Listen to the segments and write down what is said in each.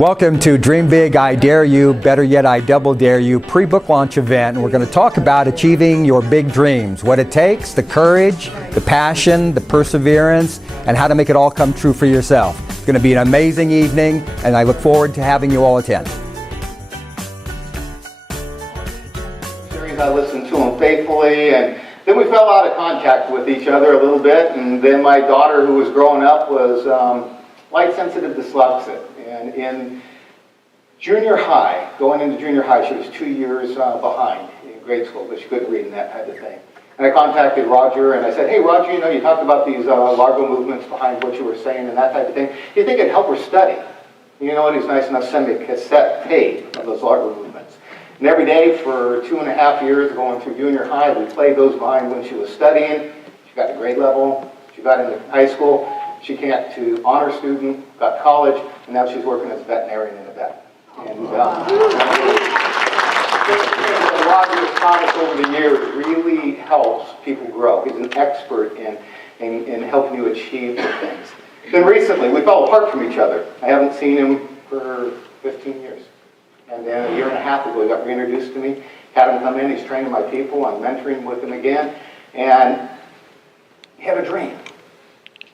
Welcome to Dream Big, I Dare You, Better Yet, I Double Dare You pre-book launch event. And we're going to talk about achieving your big dreams, what it takes, the courage, the passion, the perseverance, and how to make it all come true for yourself. It's going to be an amazing evening, and I look forward to having you all attend. I listened to them faithfully, and then we fell out of contact with each other a little bit, and then my daughter, who was growing up, was light-sensitive dyslexic. And in junior high, going into junior high, she was 2 years behind in grade school, but she couldn't read and that type of thing. And I contacted Roger, and I said, hey, Roger, you talked about these largo movements behind what you were saying and that type of thing. Do you think it'd help her study? You know what? He's nice enough to send me a cassette tape of those largo movements. And every day for 2.5 years going through junior high, we played those behind when she was studying. She got to grade level. She got into high school. She came to honor student, got to college, and now she's working as a veterinarian in a vet. And Roger's comments over the years really helps people grow. He's an expert in helping you achieve things. Then recently, we fell apart from each other. I haven't seen him for 15 years. And then a year and a half ago, he got reintroduced to me, had him come in, he's training my people, I'm mentoring with him again, and he had a dream.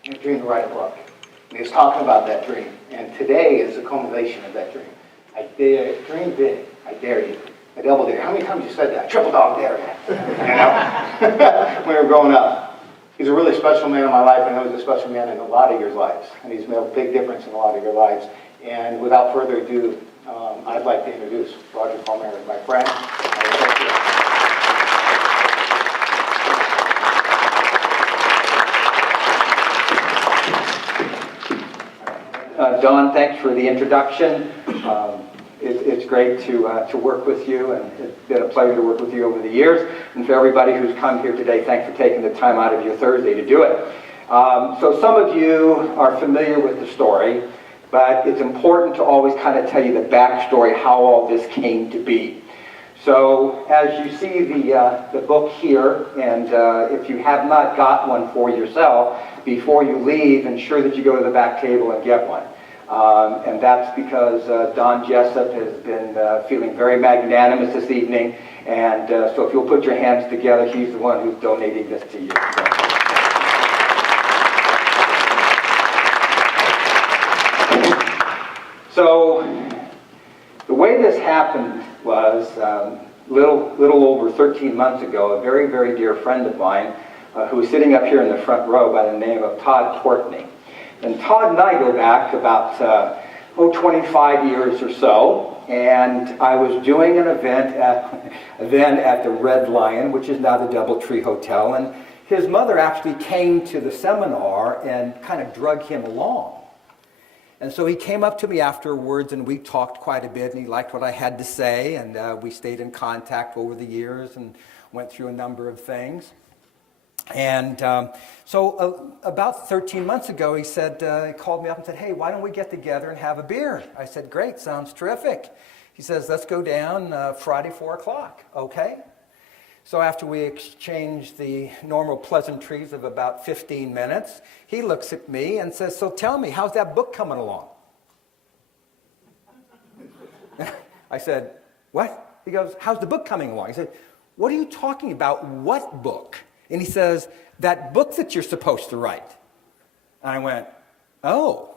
He had a dream to write a book. And he was talking about that dream. And today is the culmination of that dream. I dare, dream big, I dare you. I double dare. How many times you said that? Triple dog dare you. When we were growing up. He's a really special man in my life. I know he's a special man in a lot of your lives. And he's made a big difference in a lot of your lives. And without further ado, I'd like to introduce Roger Palmieri, my friend. Don, thanks for the introduction. It's great to work with you, and it's been a pleasure to work with you over the years. And for everybody who's come here today, thanks for taking the time out of your Thursday to do it. So some of you are familiar with the story, but it's important to always kind of tell you the backstory, how all this came to be. So as you see the book here, and if you have not got one for yourself, before you leave, ensure that you go to the back table and get one. And that's because Don Jessup has been feeling very magnanimous this evening, and so if you'll put your hands together, he's the one who's donating this to you. So the way this happened was little over 13 months ago, a very, very dear friend of mine who was sitting up here in the front row by the name of Todd Courtney. And Todd and I go back about 25 years or so, and I was doing an event at the Red Lion, which is now the Doubletree Hotel, and his mother actually came to the seminar and kind of drug him along. And so he came up to me afterwards, and we talked quite a bit, and he liked what I had to say, and we stayed in contact over the years and went through a number of things. And so about 13 months ago, he called me up and said, hey, why don't we get together and have a beer? I said, great, sounds terrific. He says, let's go down Friday, 4 o'clock. Okay. So after we exchanged the normal pleasantries of about 15 minutes, he looks at me and says, so tell me, how's that book coming along? I said, what? He goes, how's the book coming along? He said, what are you talking about? What book? And he says, that book that you're supposed to write. And I went, oh.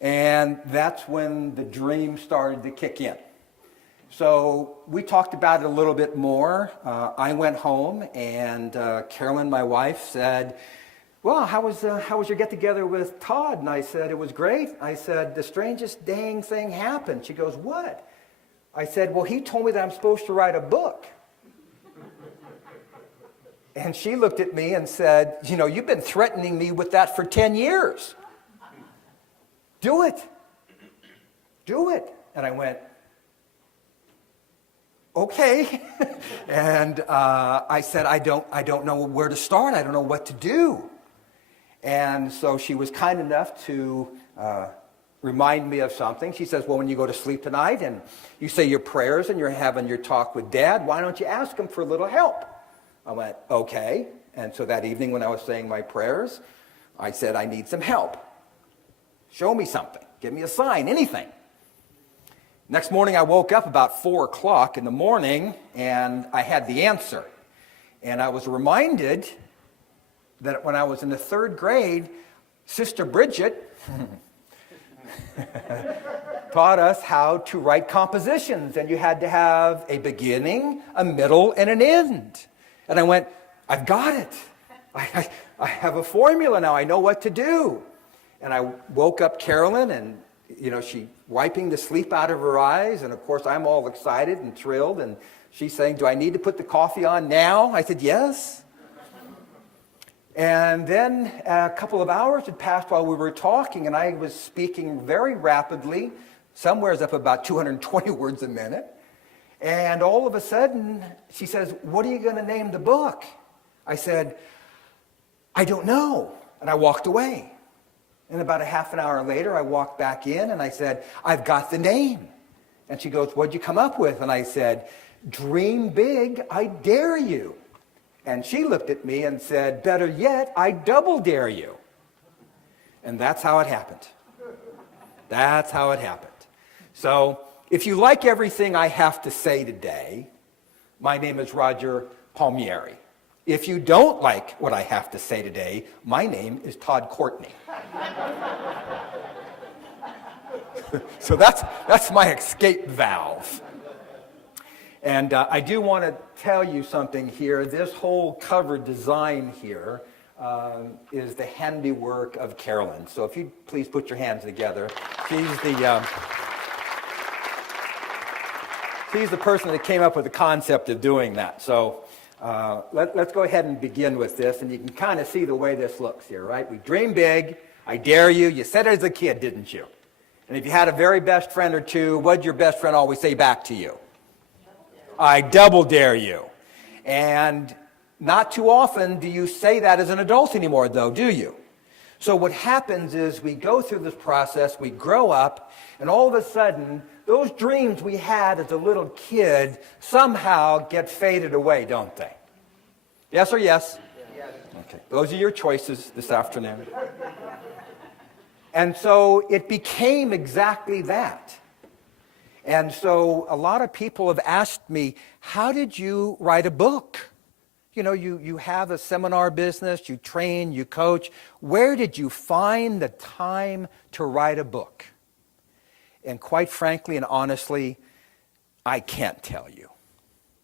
And that's when the dream started to kick in. So we talked about it a little bit more. I went home, and Carolyn, my wife, said, well, how was your get-together with Todd? And I said, it was great. I said, the strangest dang thing happened. She goes, what? I said, well, he told me that I'm supposed to write a book. And she looked at me and said, you've been threatening me with that for 10 years. Do it. Do it. And I went, okay. And I said, I don't know where to start. I don't know what to do. And so she was kind enough to remind me of something. She says, well, when you go to sleep tonight and you say your prayers and you're having your talk with Dad, why don't you ask him for a little help? I went, okay. And so that evening when I was saying my prayers, I said, I need some help. Show me something. Give me a sign, anything. Next morning, I woke up about 4 o'clock in the morning, and I had the answer. And I was reminded that when I was in the 3rd grade, Sister Bridget taught us how to write compositions, and you had to have a beginning, a middle, and an end. And I went, I've got it. I have a formula now. I know what to do. And I woke up Carolyn, and she wiping the sleep out of her eyes, and of course I'm all excited and thrilled, and she's saying, do I need to put the coffee on now? I said, yes. And then a couple of hours had passed while we were talking, and I was speaking very rapidly, somewhere's up about 220 words a minute. And all of a sudden, she says, what are you going to name the book? I said, I don't know. And I walked away. And about a half an hour later, I walked back in, and I said, I've got the name. And she goes, what'd you come up with? And I said, Dream Big, I Dare You. And she looked at me and said, better yet, I double dare you. And that's how it happened. That's how it happened. So if you like everything I have to say today, my name is Roger Palmieri. If you don't like what I have to say today, my name is Todd Courtney. So that's my escape valve. And I do want to tell you something here. This whole cover design here is the handiwork of Carolyn. So if you please put your hands together. She's the person that came up with the concept of doing that. So let's go ahead and begin with this. And you can kind of see the way this looks here, right? We dream big. I dare you. You said it as a kid, didn't you? And if you had a very best friend or two, what'd your best friend always say back to you? I double dare you. And not too often do you say that as an adult anymore, though, do you? So what happens is we go through this process, we grow up, and all of a sudden, those dreams we had as a little kid somehow get faded away, don't they? Yes or yes? Yes. Okay. Those are your choices this afternoon. And so it became exactly that. And so a lot of people have asked me, how did you write a book? You have a seminar business, you train, you coach. Where did you find the time to write a book? And quite frankly and honestly, I can't tell you.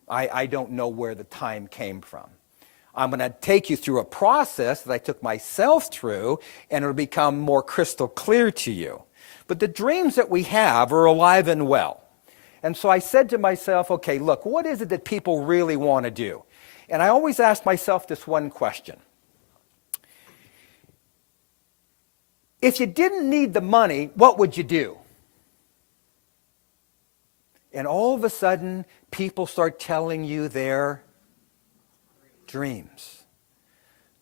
I don't know where the time came from. I'm going to take you through a process that I took myself through, and it'll become more crystal clear to you. But the dreams that we have are alive and well. And so I said to myself, okay, look, what is it that people really want to do? And I always ask myself this one question. If you didn't need the money, what would you do? And all of a sudden, people start telling you their dreams.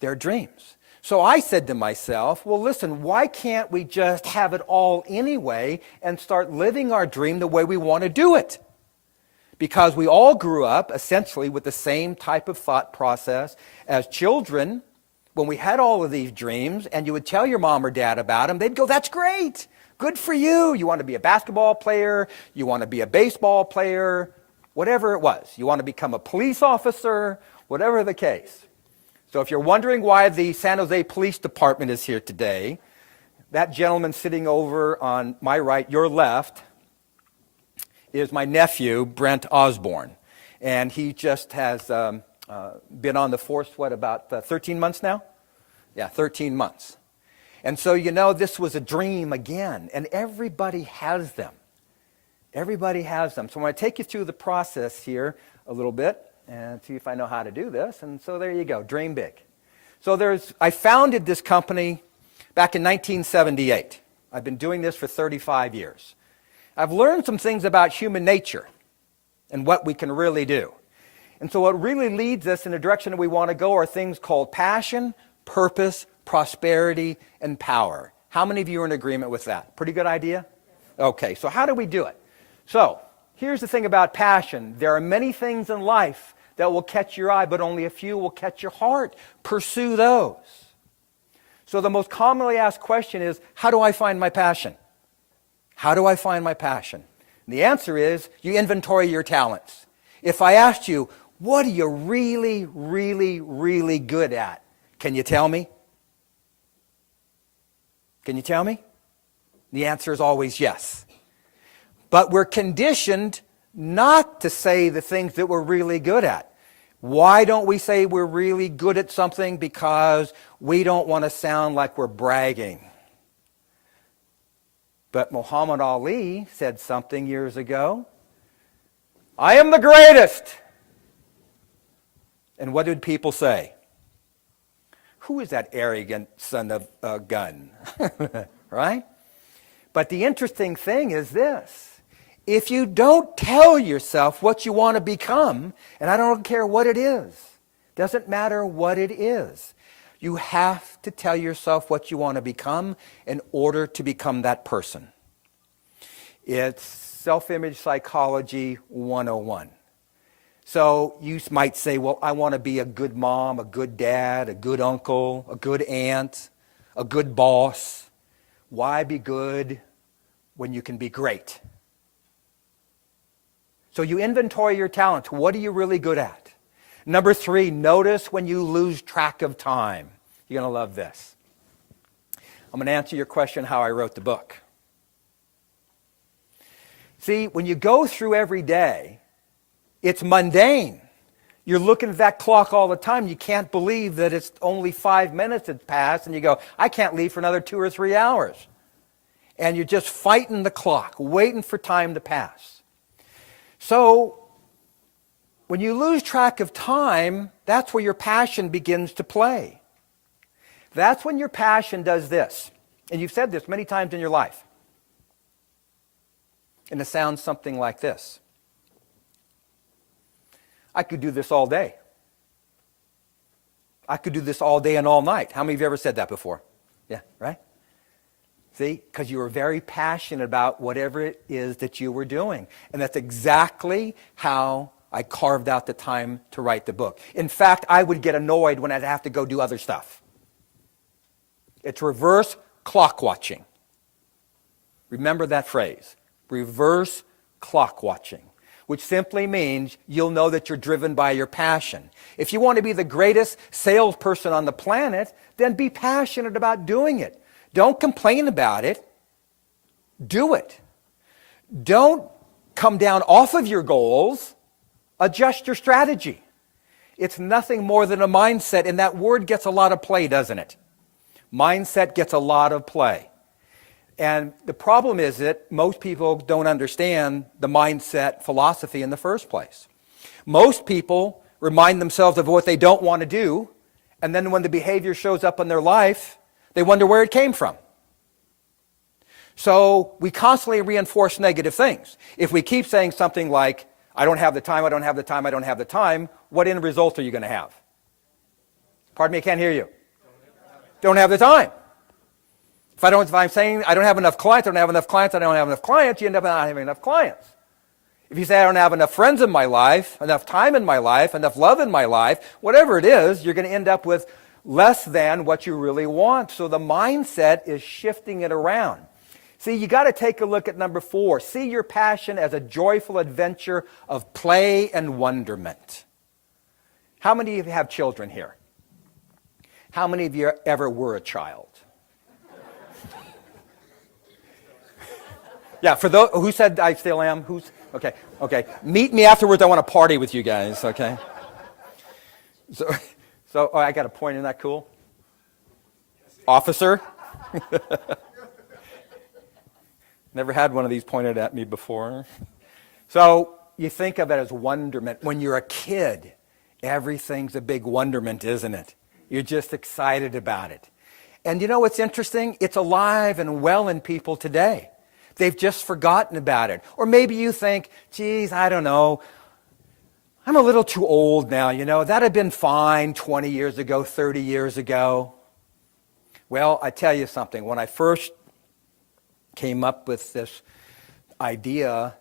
Their dreams. So I said to myself, well, listen, why can't we just have it all anyway and start living our dream the way we want to do it? Because we all grew up essentially with the same type of thought process as children. When we had all of these dreams and you would tell your mom or dad about them, they'd go, that's great. Good for you. You want to be a basketball player. You want to be a baseball player. Whatever it was. You want to become a police officer. Whatever the case. So if you're wondering why the San Jose Police Department is here today, that gentleman sitting over on my right, your left, is my nephew, Brent Osborne. And he just has been on the force, about 13 months now? Yeah, 13 months. And so, this was a dream again, and everybody has them. Everybody has them. So I'm going to take you through the process here a little bit and see if I know how to do this. And so there you go, dream big. So I founded this company back in 1978. I've been doing this for 35 years. I've learned some things about human nature and what we can really do. And so what really leads us in the direction that we want to go are things called passion, purpose, prosperity, and power. How many of you are in agreement with that? Pretty good idea? Okay, so how do we do it? So here's the thing about passion. There are many things in life that will catch your eye, but only a few will catch your heart. Pursue those. So the most commonly asked question is, how do I find my passion? How do I find my passion? And the answer is you inventory your talents. If I asked you, what are you really, really, really good at? Can you tell me? Can you tell me? The answer is always yes. But we're conditioned not to say the things that we're really good at. Why don't we say we're really good at something? Because we don't want to sound like we're bragging. But Muhammad Ali said something years ago. I am the greatest. And what did people say? Who is that arrogant son of a gun? Right? But the interesting thing is this. If you don't tell yourself what you want to become, and I don't care what it is, doesn't matter what it is, you have to tell yourself what you want to become in order to become that person. It's self-image psychology 101. So you might say, well, I want to be a good mom, a good dad, a good uncle, a good aunt, a good boss. Why be good when you can be great? So you inventory your talents. What are you really good at? Number 3, notice when you lose track of time. You're going to love this. I'm going to answer your question how I wrote the book. See, when you go through every day, it's mundane. You're looking at that clock all the time. You can't believe that it's only 5 minutes that's passed, and you go, I can't leave for another 2 or 3 hours. And you're just fighting the clock, waiting for time to pass. So, when you lose track of time, that's where your passion begins to play. That's when your passion does this. And you've said this many times in your life. And it sounds something like this. I could do this all day. I could do this all day and all night. How many of you ever said that before? Yeah, right? See, because you were very passionate about whatever it is that you were doing. And that's exactly how I carved out the time to write the book. In fact, I would get annoyed when I'd have to go do other stuff. It's reverse clock watching. Remember that phrase, reverse clock watching, which simply means you'll know that you're driven by your passion. If you want to be the greatest salesperson on the planet, then be passionate about doing it. Don't complain about it. Do it. Don't come down off of your goals. Adjust your strategy. It's nothing more than a mindset, and that word gets a lot of play, doesn't it? Mindset gets a lot of play. And the problem is that most people don't understand the mindset philosophy in the first place. Most people remind themselves of what they don't want to do, and then when the behavior shows up in their life, they wonder where it came from. So we constantly reinforce negative things. If we keep saying something like, I don't have the time, I don't have the time, I don't have the time, what end result are you going to have? Pardon me, I can't hear you. Don't have the time. If I'm saying I don't have enough clients, I don't have enough clients, I don't have enough clients, you end up not having enough clients. If you say I don't have enough friends in my life, enough time in my life, enough love in my life, whatever it is, you're going to end up with less than what you really want. So the mindset is shifting it around. See, you got to take a look at number 4. See your passion as a joyful adventure of play and wonderment. How many of you have children here? How many of you ever were a child? Yeah, for those who said I still am, okay. Meet me afterwards. I want to party with you guys, okay? So I got a point. Isn't that cool? Officer? Never had one of these pointed at me before. So you think of it as wonderment. When you're a kid, everything's a big wonderment, isn't it? You're just excited about it. And you know what's interesting? It's alive and well in people today. They've just forgotten about it. Or maybe you think, geez, I don't know. I'm a little too old now, you know. That had been fine 20 years ago, 30 years ago. Well, I tell you something. When I first came up with this idea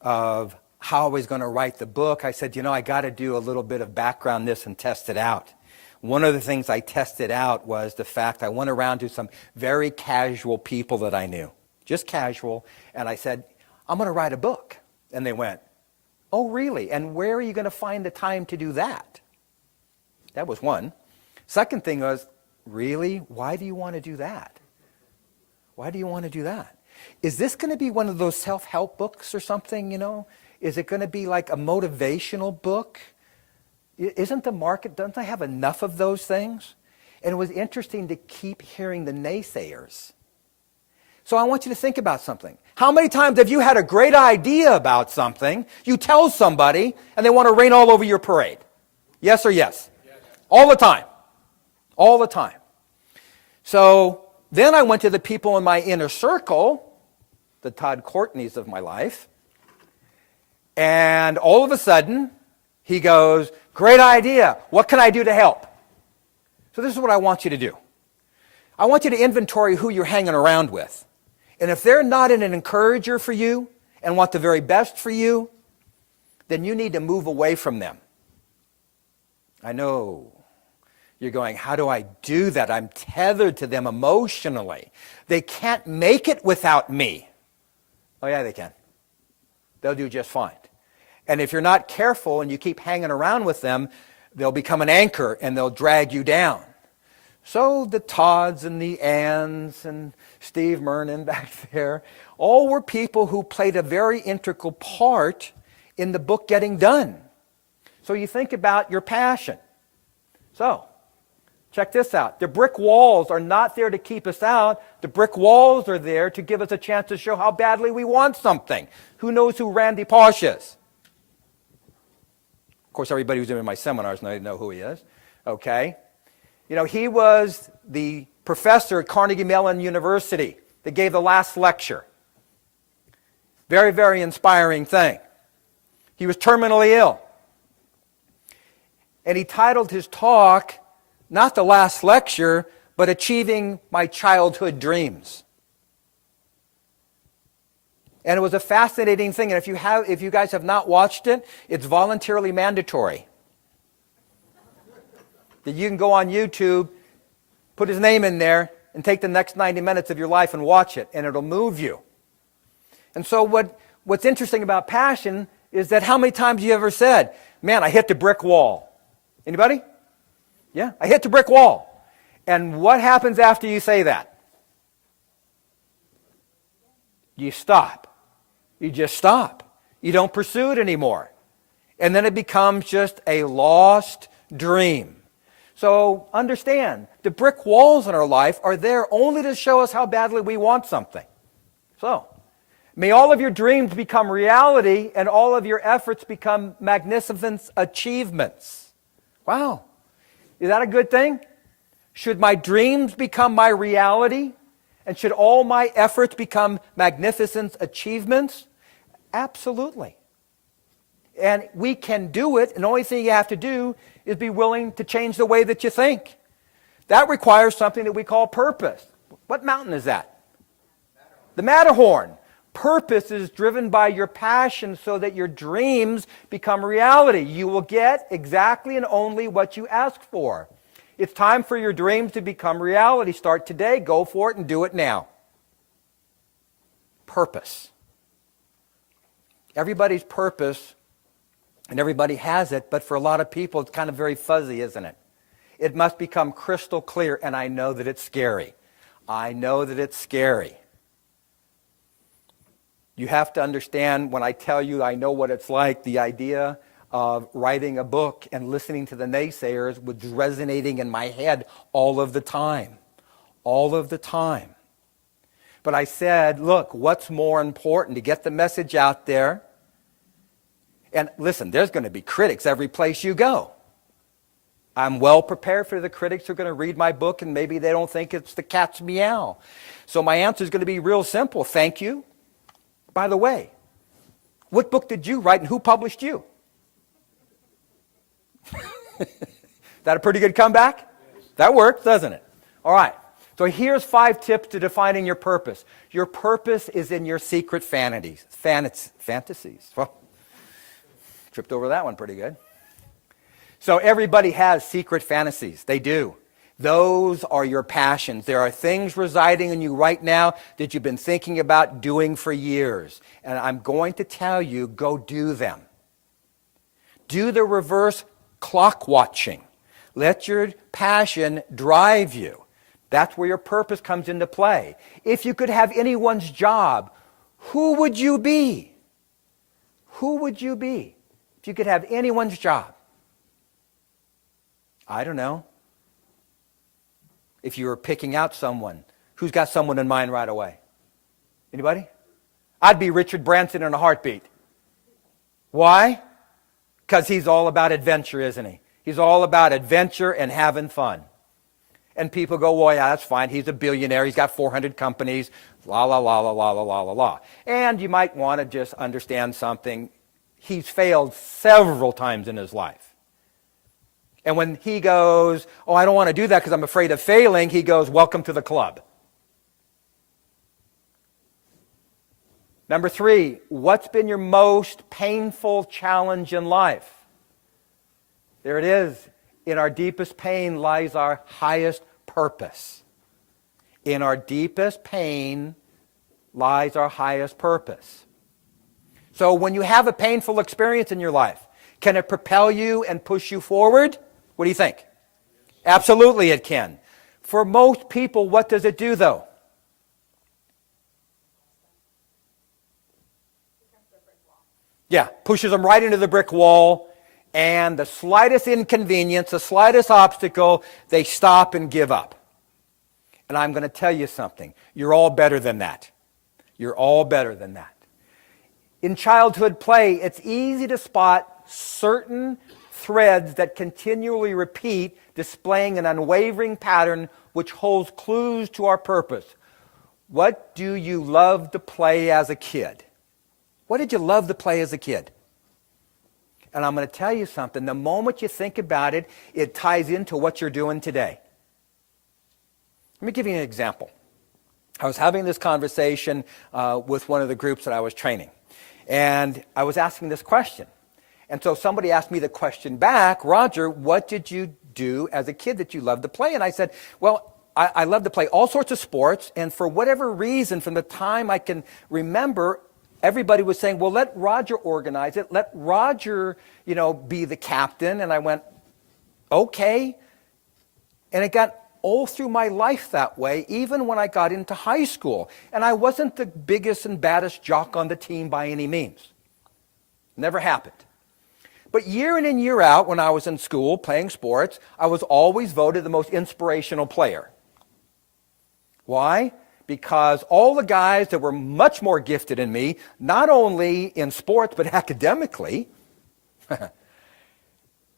of how I was going to write the book, I said, you know, I got to do a little bit of background this and test it out. One of the things I tested out was the fact I went around to some very casual people that I knew. just casual. And I said, I'm going to write a book. And they went, oh, really? And where are you going to find the time to do that? That was one. Second thing was, really? Why do you want to do that? Why do you want to do that? Is this going to be one of those self-help books or something, you know? Is it going to be like a motivational book? Isn't the market, don't they have enough of those things? And it was interesting to keep hearing the naysayers. So I want you to think about something. How many times have you had a great idea about something, you tell somebody, and they want to rain all over your parade? Yes or yes? Yes. All the time. All the time. So then I went to the people in my inner circle, the Todd Courtneys of my life, and all of a sudden, he goes, great idea. What can I do to help? So this is what I want you to do. I want you to inventory who you're hanging around with. And if they're not an encourager for you and want the very best for you, then you need to move away from them. I know. You're going, how do I do that? I'm tethered to them emotionally. They can't make it without me. Oh yeah, they can. They'll do just fine. And if you're not careful and you keep hanging around with them, they'll become an anchor and they'll drag you down. So the Todds and the Anns and Steve Mernon back there, all were people who played a very integral part in the book getting done. So you think about your passion. So, check this out. The brick walls are not there to keep us out. The brick walls are there to give us a chance to show how badly we want something. Who knows who Randy Pausch is? Of course, everybody who's in my seminars know who he is. Okay. You know, he was the professor at Carnegie Mellon University that gave the last lecture. Very, very inspiring thing. He was terminally ill. And he titled his talk, not the last lecture, but Achieving My Childhood Dreams. And it was a fascinating thing. And if you guys have not watched it, it's voluntarily mandatory. That you can go on YouTube, put his name in there, and take the next 90 minutes of your life and watch it, and it'll move you. And so what's interesting about passion is that how many times you ever said, man, I hit the brick wall. Anybody? Yeah, I hit the brick wall. And what happens after you say that? You stop. You just stop. You don't pursue it anymore. And then it becomes just a lost dream. So understand, the brick walls in our life are there only to show us how badly we want something. So, may all of your dreams become reality and all of your efforts become magnificent achievements. Wow. Is that a good thing? Should my dreams become my reality? And should all my efforts become magnificent achievements? Absolutely. And we can do it, and the only thing you have to do is be willing to change the way that you think. That requires something that we call purpose. What mountain is that? The Matterhorn. Purpose is driven by your passion so that your dreams become reality. You will get exactly and only what you ask for. It's time for your dreams to become reality. Start today, go for it, and do it now. Purpose. Everybody's purpose, and everybody has it, but for a lot of people, it's kind of very fuzzy, isn't it? It must become crystal clear, and I know that it's scary. I know that it's scary. You have to understand when I tell you I know what it's like, the idea of writing a book and listening to the naysayers was resonating in my head all of the time. All of the time. But I said, look, what's more important? To get the message out there. And listen, there's going to be critics every place you go. I'm well prepared for the critics who are going to read my book and maybe they don't think it's the cat's meow. So my answer is going to be real simple. Thank you. By the way, what book did you write and who published you? That a pretty good comeback? That works, doesn't it? All right. So here's 5 tips to defining your purpose. Your purpose is in your secret fantasies. Well, tripped over that one pretty good. So everybody has secret fantasies. They do. Those are your passions. There are things residing in you right now that you've been thinking about doing for years. And I'm going to tell you, go do them. Do the reverse clock watching. Let your passion drive you. That's where your purpose comes into play. If you could have anyone's job, who would you be? Who would you be if you could have anyone's job? I don't know. If you were picking out someone, who's got someone in mind right away? Anybody? I'd be Richard Branson in a heartbeat. Why? Because he's all about adventure, isn't he? He's all about adventure and having fun. And people go, well, yeah, that's fine. He's a billionaire. He's got 400 companies. La, la, la, la, la, la, la, la, la. And you might want to just understand something. He's failed several times in his life. And when he goes, oh, I don't want to do that because I'm afraid of failing, he goes, welcome to the club. Number 3, what's been your most painful challenge in life? There it is. In our deepest pain lies our highest purpose. In our deepest pain lies our highest purpose. So when you have a painful experience in your life, can it propel you and push you forward? What do you think? Absolutely it can. For most people, what does it do though? Yeah, pushes them right into the brick wall, and the slightest inconvenience, the slightest obstacle, they stop and give up. And I'm going to tell you something. You're all better than that. You're all better than that. In childhood play, it's easy to spot certain threads that continually repeat, displaying an unwavering pattern which holds clues to our purpose. What do you love to play as a kid? What did you love to play as a kid? And I'm going to tell you something. The moment you think about it, it ties into what you're doing today. Let me give you an example. I was having this conversation with one of the groups that I was training. And I was asking this question. And so somebody asked me the question back, Roger, what did you do as a kid that you loved to play? And I said, well, I love to play all sorts of sports. And for whatever reason, from the time I can remember, everybody was saying, well, let Roger organize it. Let Roger, be the captain. And I went, okay. And it got all through my life that way, even when I got into high school. And I wasn't the biggest and baddest jock on the team by any means. Never happened. But year in and year out, when I was in school playing sports, I was always voted the most inspirational player. Why? Because all the guys that were much more gifted than me, not only in sports but academically,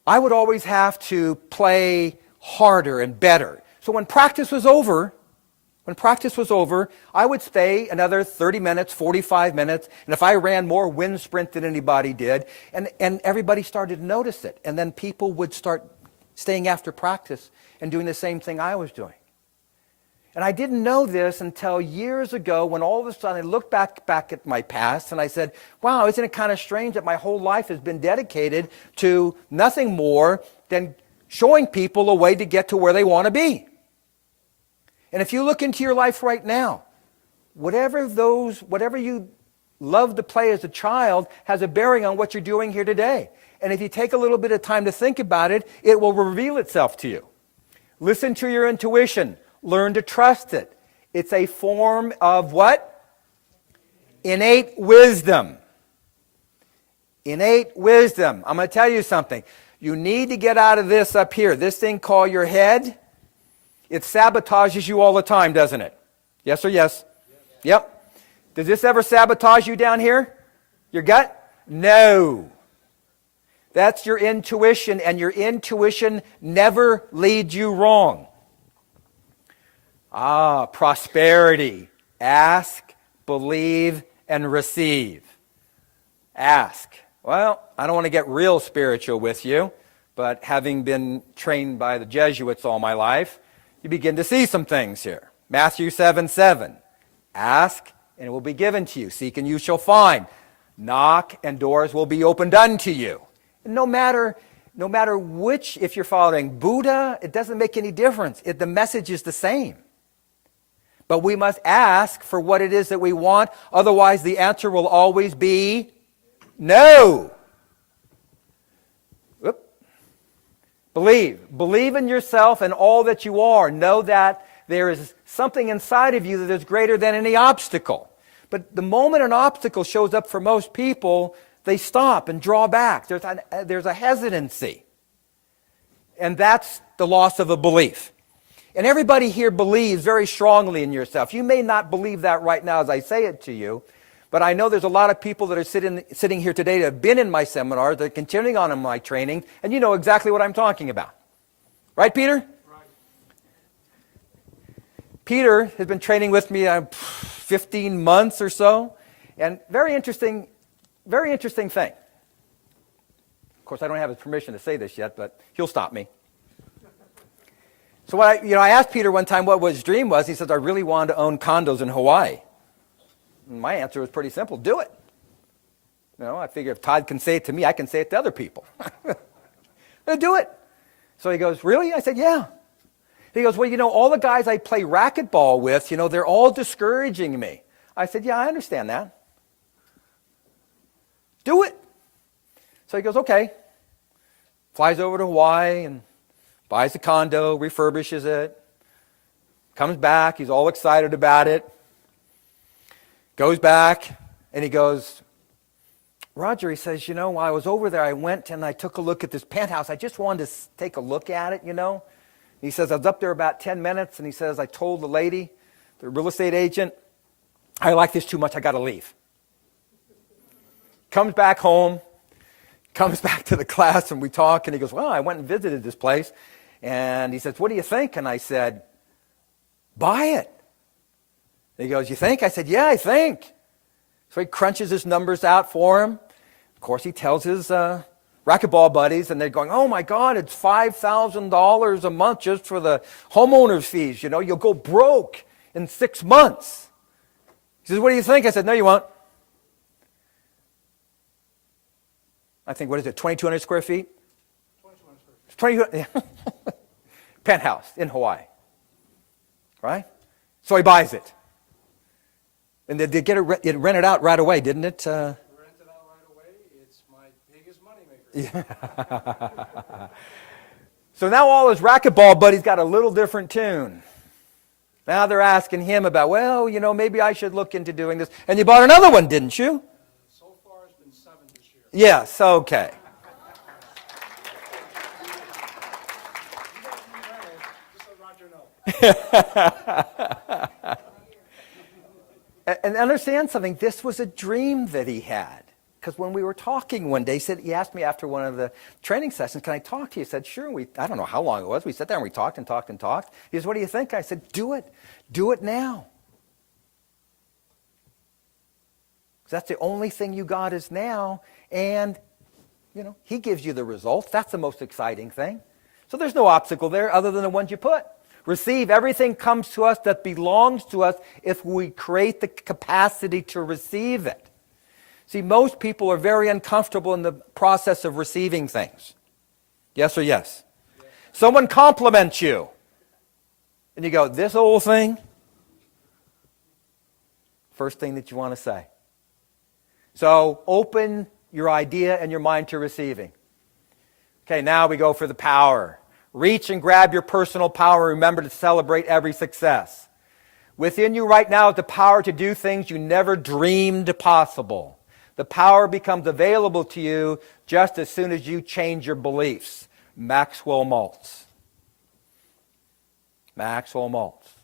I would always have to play harder and better. So when practice was over, I would stay another 30 minutes, 45 minutes, and if I ran more wind sprint than anybody did, and everybody started to notice it. And then people would start staying after practice and doing the same thing I was doing. And I didn't know this until years ago when all of a sudden I looked back at my past and I said, wow, isn't it kind of strange that my whole life has been dedicated to nothing more than showing people a way to get to where they want to be. And if you look into your life right now, whatever you loved to play as a child has a bearing on what you're doing here today. And if you take a little bit of time to think about it, it will reveal itself to you. Listen to your intuition. Learn to trust it. It's a form of what? Innate wisdom. Innate wisdom. I'm going to tell you something. You need to get out of this up here. This thing called your head. It sabotages you all the time, doesn't it? Yes or yes? Yep. Does this ever sabotage you down here? Your gut? No. That's your intuition, and your intuition never leads you wrong. Prosperity. Ask, believe, and receive. Ask. Well, I don't want to get real spiritual with you, but having been trained by the Jesuits all my life, you begin to see some things here. Matthew 7:7. Ask, and it will be given to you. Seek, and you shall find. Knock, and doors will be opened unto you. And no matter no matter which, if you're following Buddha, it doesn't make any difference. The message is the same. But we must ask for what it is that we want. Otherwise, the answer will always be no. Whoop. Believe in yourself and all that you are. Know that there is something inside of you that is greater than any obstacle. But the moment an obstacle shows up for most people, they stop and draw back. There's a hesitancy. And that's the loss of a belief. And everybody here believes very strongly in yourself. You may not believe that right now as I say it to you, but I know there's a lot of people that are sitting here today that have been in my seminars, that are continuing on in my training, and you know exactly what I'm talking about. Right, Peter? Right. Peter has been training with me 15 months or so, and very interesting thing. Of course, I don't have his permission to say this yet, but he'll stop me. So I asked Peter one time what his dream was. He says, I really wanted to own condos in Hawaii. And my answer was pretty simple: do it. I figure if Todd can say it to me, I can say it to other people. Do it. So he goes, really? I said, yeah. He goes, well, all the guys I play racquetball with, they're all discouraging me. I said, yeah, I understand that. Do it. So he goes, okay. Flies over to Hawaii and buys a condo, refurbishes it, comes back, he's all excited about it, goes back, and he goes, Roger, he says, while I was over there, I went and I took a look at this penthouse. I just wanted to take a look at it, He says, I was up there about 10 minutes, and he says, I told the lady, the real estate agent, I like this too much, I got to leave. Comes back home, comes back to the class, and we talk, and he goes, well, I went and visited this place. And he says, what do you think? And I said, buy it. And he goes, you think? I said, yeah, I think. So he crunches his numbers out for him. Of course, he tells his racquetball buddies, and they're going, oh my God, it's $5,000 a month just for the homeowner's fees. You'll go broke in 6 months. He says, what do you think? I said, no, you won't. I think, what is it, 2,200 square feet? 2,200 square feet. Penthouse in Hawaii. Right? So he buys it. And they get it rented out right away, didn't it? Rented out right away. It's my biggest moneymaker. Yeah. So now all his racquetball buddies got a little different tune. Now they're asking him about, well, maybe I should look into doing this. And you bought another one, didn't you? So far it's been 7 this year. Yes, okay. And understand something, this was a dream that he had. Because when we were talking one day, he asked me after one of the training sessions, can I talk to you? I said, sure. I don't know how long it was. We sat there and we talked and talked and talked. He says, what do you think? I said, do it. Do it now. Because that's the only thing you got is now. And, he gives you the results. That's the most exciting thing. So there's no obstacle there other than the ones you put. Receive. Everything comes to us that belongs to us if we create the capacity to receive it. See, most people are very uncomfortable in the process of receiving things. Yes or yes? Yes. Someone compliments you. And you go, this old thing? First thing that you want to say. So open your idea and your mind to receiving. Okay, now we go for the power. Reach and grab your personal power. Remember to celebrate every success. Within you right now is the power to do things you never dreamed possible. The power becomes available to you just as soon as you change your beliefs. Maxwell Maltz. Maxwell Maltz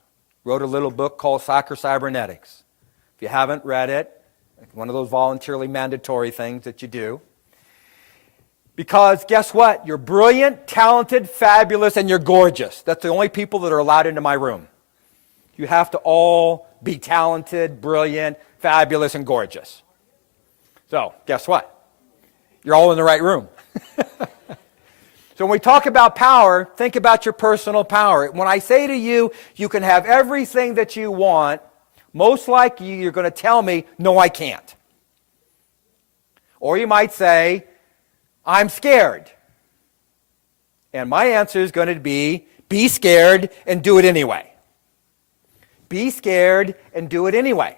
wrote a little book called Soccer Cybernetics. If you haven't read it, one of those voluntarily mandatory things that you do. Because guess what? You're brilliant, talented, fabulous, and you're gorgeous. That's the only people that are allowed into my room. You have to all be talented, brilliant, fabulous, and gorgeous. So, guess what? You're all in the right room. So when we talk about power, think about your personal power. When I say to you, you can have everything that you want, most likely you're going to tell me, no, I can't. Or you might say, I'm scared. And my answer is going to be scared and do it anyway. Be scared and do it anyway.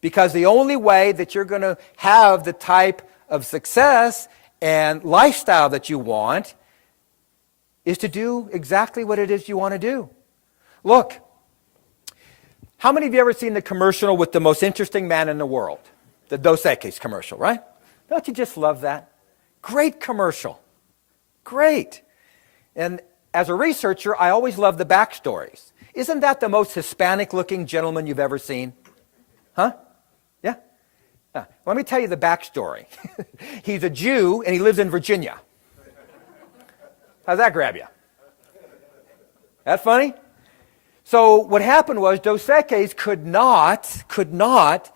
Because the only way that you're going to have the type of success and lifestyle that you want is to do exactly what it is you want to do. Look, how many of you ever seen the commercial with the most interesting man in the world? The Dos Equis commercial, right? Don't you just love that? Great commercial. Great. And as a researcher, I always love the backstories. Isn't that the most Hispanic-looking gentleman you've ever seen? Huh? Yeah? Let me tell you the backstory. He's a Jew, and he lives in Virginia. How's that grab you? That funny? So what happened was Dos Equis could not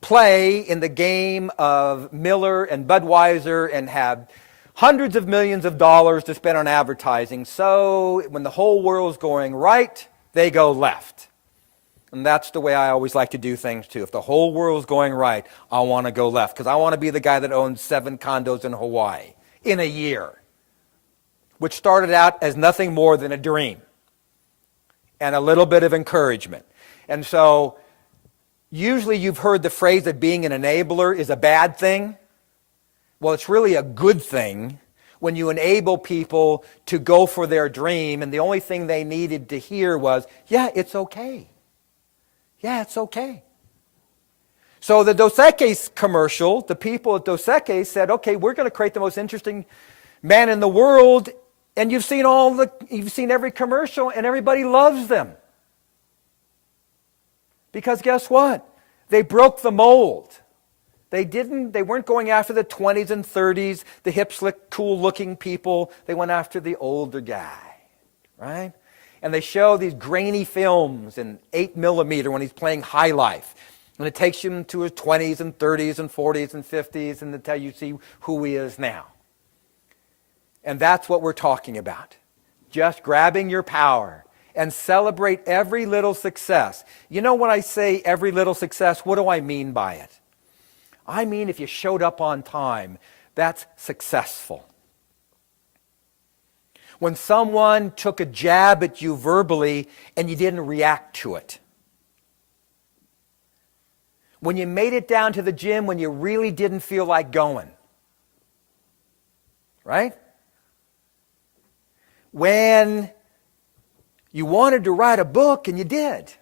play in the game of Miller and Budweiser and have hundreds of millions of dollars to spend on advertising. So when the whole world's going right, they go left. And that's the way I always like to do things too. If the whole world's going right, I want to go left because I want to be the guy that owns 7 condos in Hawaii in a year, which started out as nothing more than a dream and a little bit of encouragement. And so usually you've heard the phrase that being an enabler is a bad thing. Well, it's really a good thing when you enable people to go for their dream, and the only thing they needed to hear was, yeah, it's okay. Yeah, it's okay. So the Dos Equis commercial, the people at Dos Equis said, okay, we're going to create the most interesting man in the world, and you've seen every commercial, and everybody loves them. Because guess what? They broke the mold. They weren't going after the 20s and 30s, the hip, slick, cool-looking people. They went after the older guy, right? And they show these grainy films in 8mm when he's playing high life. And it takes him to his 20s and 30s and 40s and 50s, and until you see who he is now. And that's what we're talking about. Just grabbing your power and celebrate every little success. You know, when I say every little success, what do I mean by it? I mean, if you showed up on time, that's successful. When someone took a jab at you verbally and you didn't react to it. When you made it down to the gym when you really didn't feel like going. Right? When you wanted to write a book and you did.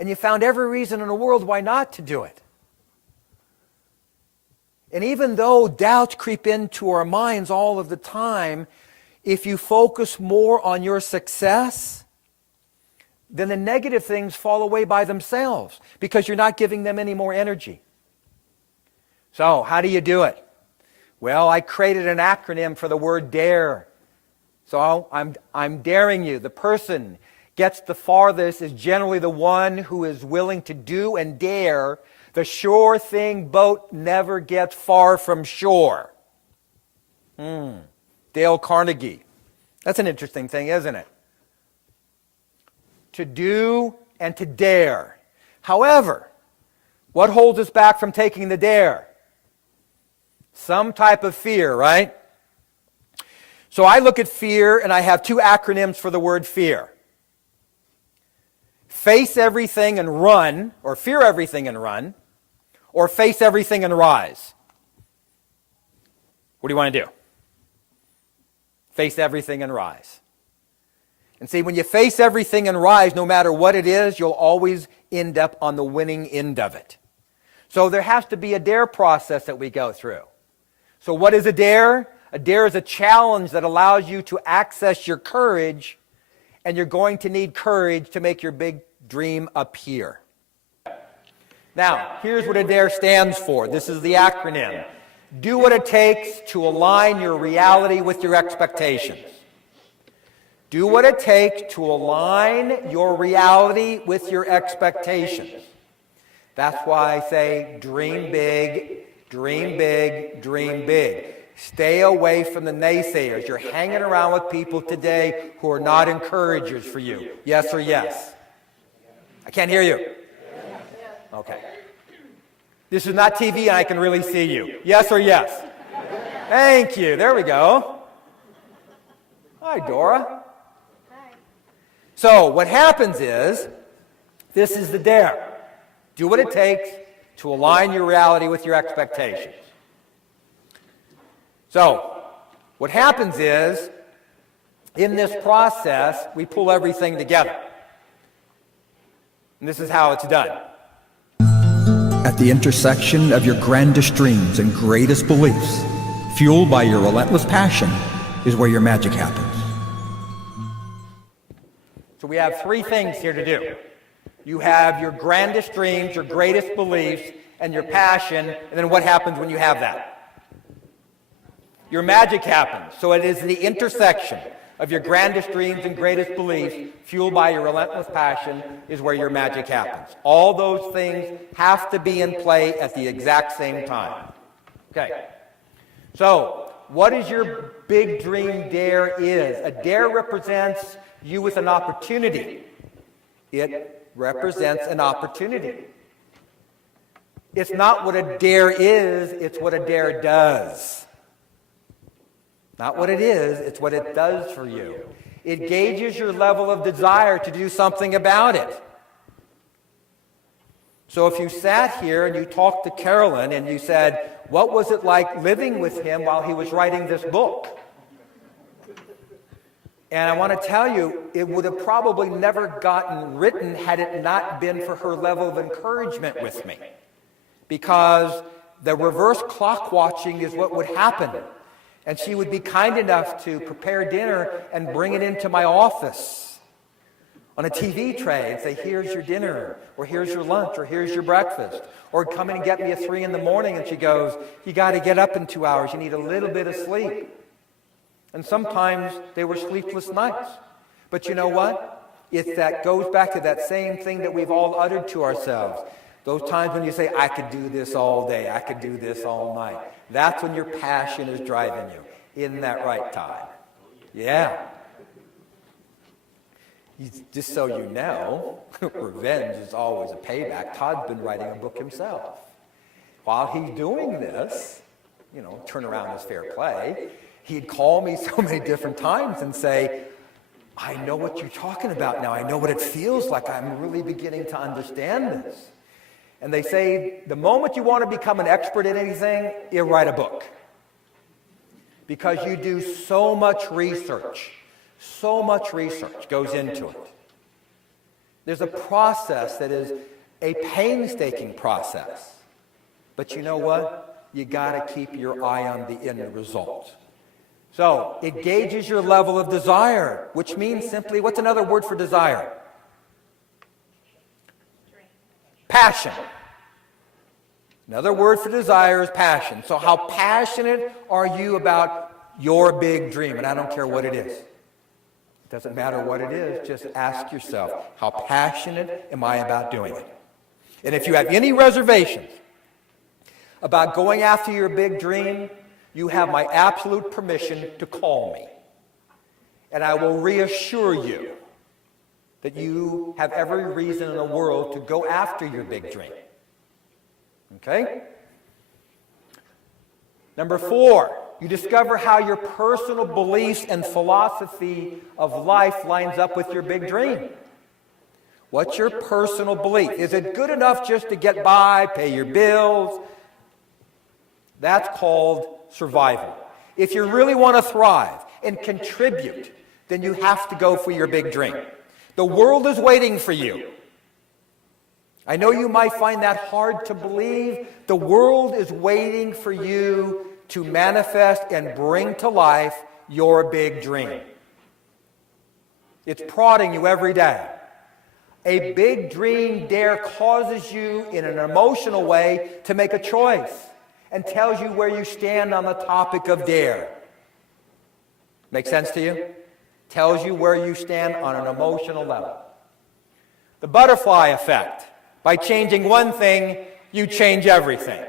And you found every reason in the world why not to do it. And even though doubts creep into our minds all of the time, if you focus more on your success, then the negative things fall away by themselves because you're not giving them any more energy. So, how do you do it? Well, I created an acronym for the word DARE. So, I'm daring you. The person gets the farthest is generally the one who is willing to do and dare. The sure thing boat never gets far from shore. Dale Carnegie. That's an interesting thing, isn't it? To do and to dare. However, what holds us back from taking the dare? Some type of fear, right? So I look at fear and I have 2 acronyms for the word fear. Face everything and run, or fear everything and run, or face everything and rise. What do you want to do? Face everything and rise. And see, when you face everything and rise, no matter what it is, you'll always end up on the winning end of it. So there has to be a dare process that we go through. So what is a dare? A dare is a challenge that allows you to access your courage, and you're going to need courage to make your big dream appear. Now, here's what a dare stands for. This is the acronym. Do what it takes to align your reality with your expectations. Do what it takes to align your reality with your expectations. That's why I say dream big, dream big, dream big. Stay away from the naysayers. You're hanging around with people today who are not encouragers for you. Yes or yes? I can't hear you. Okay. This is not TV and I can really see you. Yes or yes? Thank you. There we go. Hi, Dora. Hi. So what happens is, this is the dare. Do what it takes to align your reality with your expectations. So what happens is, in this process, we pull everything together. And this is how it's done. At the intersection of your grandest dreams and greatest beliefs, fueled by your relentless passion, is where your magic happens. So we have three things here to do. You have your grandest dreams, your greatest beliefs, and your passion, and then what happens when you have that? Your magic happens. So it is the intersection of your grandest dreams and greatest beliefs, fueled by your relentless passion, is where your magic happens. All those things have to be in play at the exact same time. Okay. So, what is your big dream dare is? A dare represents you with an opportunity. It represents an opportunity. It's not what a dare is, it's what a dare does. Not what it is, it's what it does for you. It gauges your level of desire to do something about it. So if you sat here and you talked to Carolyn and you said, what was it like living with him while he was writing this book? And I want to tell you, it would have probably never gotten written had it not been for her level of encouragement with me. Because the reverse clock watching is what would happen. And she would be kind enough to prepare dinner and bring it into my office on a TV tray and say, here's your dinner, or here's your lunch, or here's your breakfast. Or come in and get me at 3 in the morning, and she goes, you got to get up in 2 hours. You need a little bit of sleep. And sometimes they were sleepless nights. But you know what? That goes back to that same thing that we've all uttered to ourselves. Those times when you say, I could do this all day, I could do this all night. That's when your passion is driving you in that right time. Yeah. Just so you know, revenge is always a payback. Todd's been writing a book himself. While he's doing this, turnaround is fair play, he'd call me so many different times and say, I know what you're talking about now. I know what it feels like. I'm really beginning to understand this. And they say, the moment you want to become an expert in anything, you write a book. Because you do so much research. So much research goes into it. There's a process that is a painstaking process. But you know what? You got to keep your eye on the end result. So, it gauges your level of desire, which means simply, what's another word for desire? Passion. Another word for desire is passion. So how passionate are you about your big dream? And I don't care what it is. It doesn't matter what it is. Just ask yourself, how passionate am I about doing it? And if you have any reservations about going after your big dream, you have my absolute permission to call me. And I will reassure you that you have every reason in the world to go after your big dream. Okay? Number 4, you discover how your personal beliefs and philosophy of life lines up with your big dream. What's your personal belief? Is it good enough just to get by, pay your bills? That's called survival. If you really want to thrive and contribute, then you have to go for your big dream. The world is waiting for you. I know you might find that hard to believe. The world is waiting for you to manifest and bring to life your big dream. It's prodding you every day. A big dream dare causes you in an emotional way to make a choice and tells you where you stand on the topic of dare. Make sense to you? Tells you where you stand on an emotional level. The butterfly effect. By changing one thing, you change everything.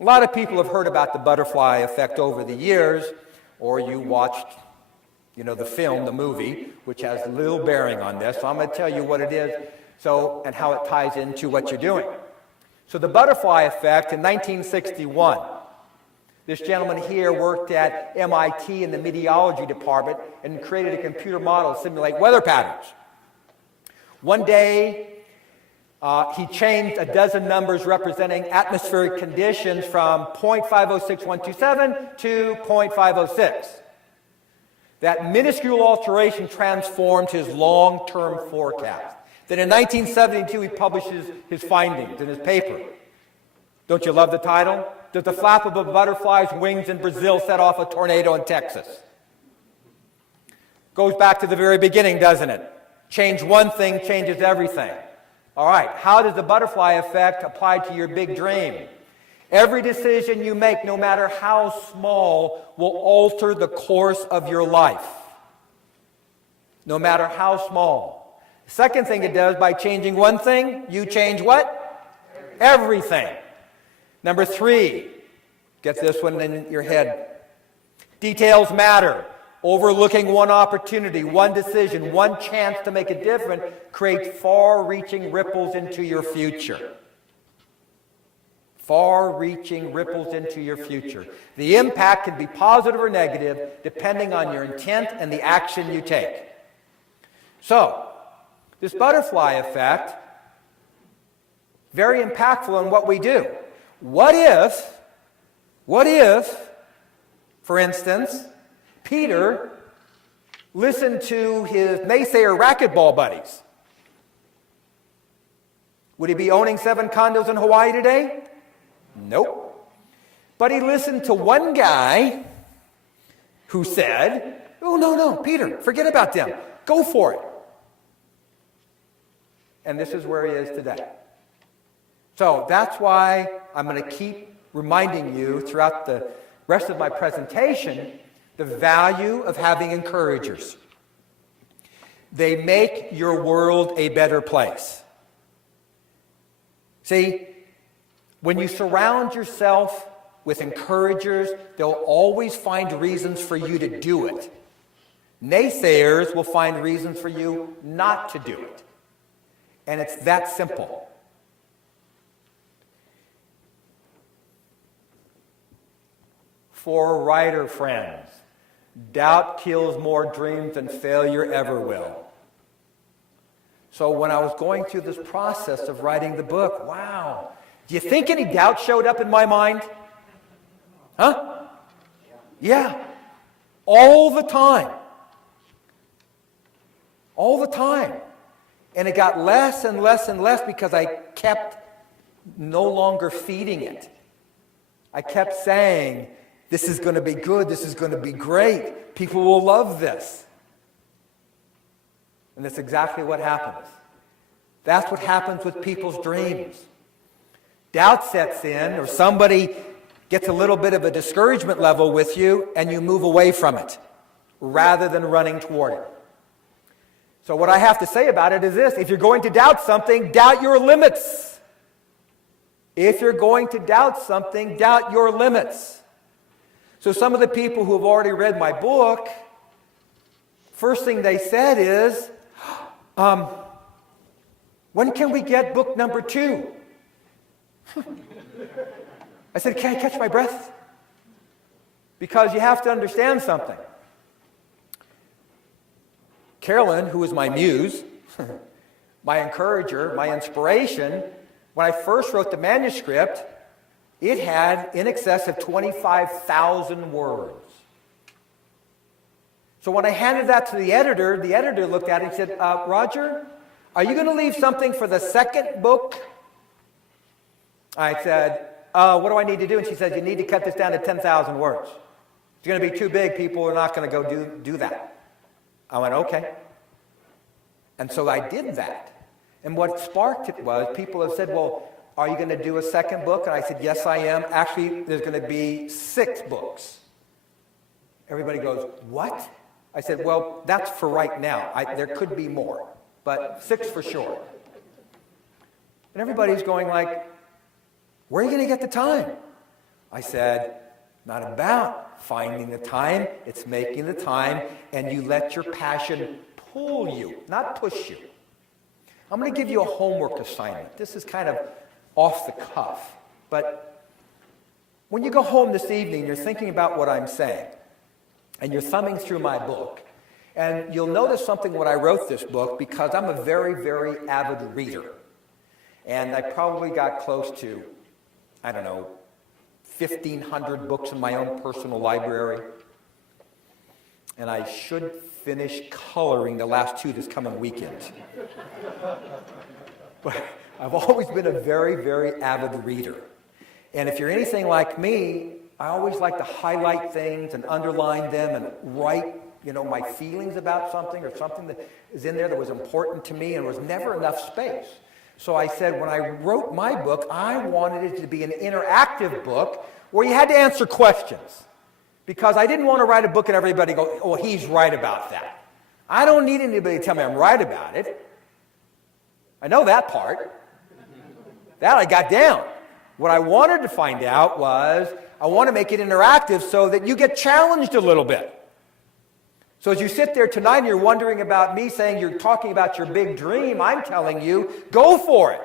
A lot of people have heard about the butterfly effect over the years, or you watched, the film, the movie, which has little bearing on this. So I'm going to tell you what it is, and how it ties into what you're doing. So the butterfly effect in 1961, This gentleman here worked at MIT in the meteorology department and created a computer model to simulate weather patterns. One day, he changed a dozen numbers representing atmospheric conditions from 0.506127 to 0.506. That minuscule alteration transformed his long-term forecast. Then in 1972, he publishes his findings in his paper. Don't you love the title? Does the flap of a butterfly's wings in Brazil set off a tornado in Texas? Goes back to the very beginning, doesn't it? Change one thing changes everything. All right, how does the butterfly effect apply to your big dream? Every decision you make, no matter how small, will alter the course of your life. No matter how small. The second thing it does, by changing one thing, you change what? Everything. Number 3, get this one in your head. Details matter. Overlooking one opportunity, one decision, one chance to make a difference creates far-reaching ripples into your future. Far-reaching ripples into your future. The impact can be positive or negative depending on your intent and the action you take. So, this butterfly effect, very impactful in what we do. What if, for instance, Peter listened to his naysayer racquetball buddies? Would he be owning 7 condos in Hawaii today? Nope. But he listened to one guy who said, oh, no, Peter, forget about them. Go for it. And this is where he is today. So that's why I'm going to keep reminding you throughout the rest of my presentation the value of having encouragers. They make your world a better place. See, when you surround yourself with encouragers, they'll always find reasons for you to do it. Naysayers will find reasons for you not to do it. And it's that simple. For writer friends, doubt kills more dreams than failure ever will. So when I was going through this process of writing the book, wow, do you think any doubt showed up in my mind? Huh? Yeah. All the time. All the time. And it got less and less and less because I kept no longer feeding it. I kept saying, this is going to be good, this is going to be great, people will love this. And that's exactly what happens. That's what happens with people's dreams. Doubt sets in, or somebody gets a little bit of a discouragement level with you, and you move away from it rather than running toward it. So what I have to say about it is this: if you're going to doubt something, doubt your limits. If you're going to doubt something, doubt your limits. So some of the people who have already read my book, first thing they said is, when can we get book number 2? I said, can I catch my breath? Because you have to understand something. Carolyn, who is my muse, my encourager, my inspiration, when I first wrote the manuscript, it had in excess of 25,000 words. So when I handed that to the editor looked at it and said, Roger, are you going to leave something for the second book? I said, what do I need to do? And she said, you need to cut this down to 10,000 words. It's going to be too big. People are not going to go do that. I went, okay. And so I did that. And what sparked it was people have said, well, are you going to do a second book? And I said, yes, I am. Actually, there's going to be 6 books. Everybody goes, what? I said, well, that's for right now. There could be more, but 6 for sure. And everybody's going like, where are you going to get the time? I said, not about finding the time. It's making the time, and you let your passion pull you, not push you. I'm going to give you a homework assignment. This is kind of off the cuff, but When you go home this evening, you're thinking about what I'm saying, and you're thumbing through my book, and you'll notice something when I wrote this book, because I'm a very, very avid reader. And I probably got close to, 1,500 books in my own personal library. And I should finish coloring the last 2 this coming weekend. But I've always been a very, very avid reader. And if you're anything like me, I always like to highlight things and underline them and write, my feelings about something or something that is in there that was important to me, and there was never enough space. So I said, when I wrote my book, I wanted it to be an interactive book where you had to answer questions. Because I didn't want to write a book and everybody go, oh, he's right about that. I don't need anybody to tell me I'm right about it. I know that part. That I got down. What I wanted to find out was, I want to make it interactive so that you get challenged a little bit. So as you sit there tonight and you're wondering about me saying you're talking about your big dream, I'm telling you, go for it.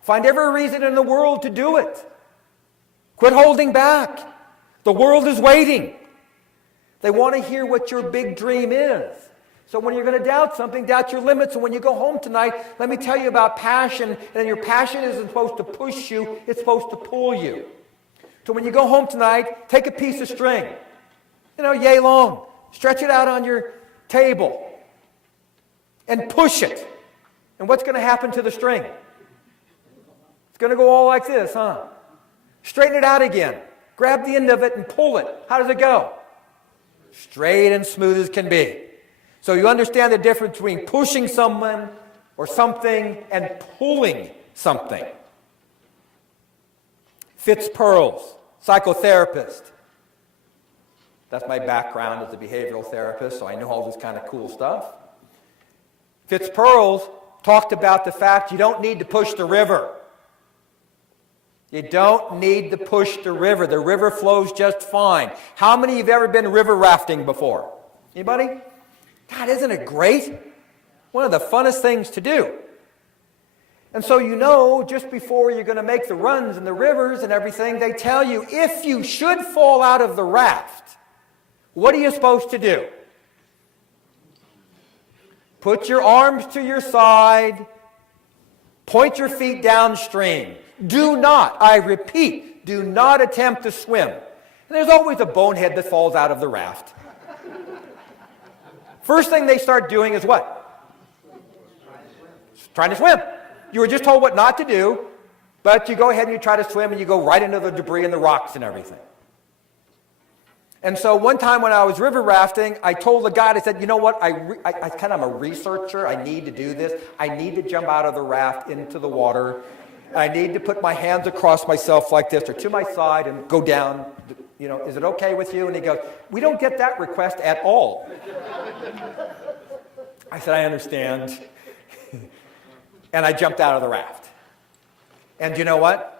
Find every reason in the world to do it. Quit holding back. The world is waiting. They want to hear what your big dream is. So when you're going to doubt something, doubt your limits. And when you go home tonight, let me tell you about passion. And your passion isn't supposed to push you, it's supposed to pull you. So when you go home tonight, take a piece of string, yay long. Stretch it out on your table and push it. And what's going to happen to the string? It's going to go all like this, huh? Straighten it out again. Grab the end of it and pull it. How does it go? Straight and smooth as can be. So you understand the difference between pushing someone or something and pulling something. Fitz Perls, psychotherapist. That's my background as a behavioral therapist, so I know all this kind of cool stuff. Fitz Perls talked about the fact you don't need to push the river. You don't need to push the river. The river flows just fine. How many of you have ever been river rafting before? Anybody? God, isn't it great? One of the funnest things to do. And so just before you're going to make the runs and the rivers and everything, they tell you if you should fall out of the raft, what are you supposed to do? Put your arms to your side, point your feet downstream. Do not, I repeat, do not attempt to swim. And there's always a bonehead that falls out of the raft. First thing they start doing is what? Trying to swim. You were just told what not to do, but you go ahead and you try to swim and you go right into the debris and the rocks and everything. And so one time when I was river rafting, I told the guide, I said, you know what, I'm a researcher, I need to do this. I need to jump out of the raft into the water. I need to put my hands across myself like this or to my side and go down. Is it okay with you? And he goes, we don't get that request at all. I said, I understand. And I jumped out of the raft. And you know what?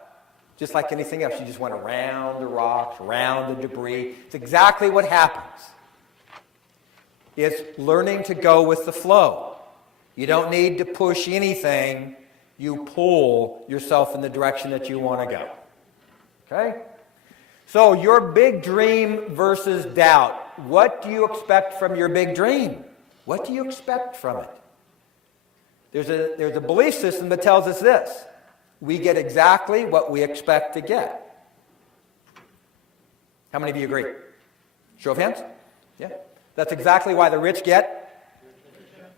Just like anything else, you just went around the rocks, around the debris. It's exactly what happens. It's learning to go with the flow. You don't need to push anything. You pull yourself in the direction that you want to go. Okay? So your big dream versus doubt. What do you expect from your big dream? What do you expect from it? There's a belief system that tells us this. We get exactly what we expect to get. How many of you agree? Show of hands? Yeah. That's exactly why the rich get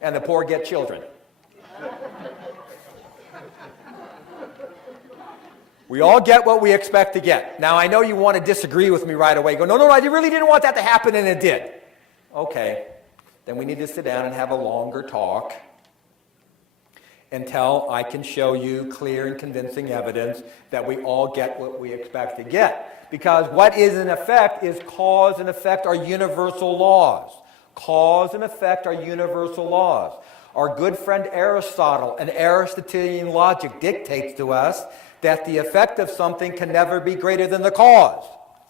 and the poor get children. We all get what we expect to get. Now, I know you want to disagree with me right away. Go, no, I really didn't want that to happen, and it did. Okay. Then we need to sit down and have a longer talk until I can show you clear and convincing evidence that we all get what we expect to get. Because what is in effect is cause and effect are universal laws. Cause and effect are universal laws. Our good friend Aristotle and Aristotelian logic dictates to us that the effect of something can never be greater than the cause.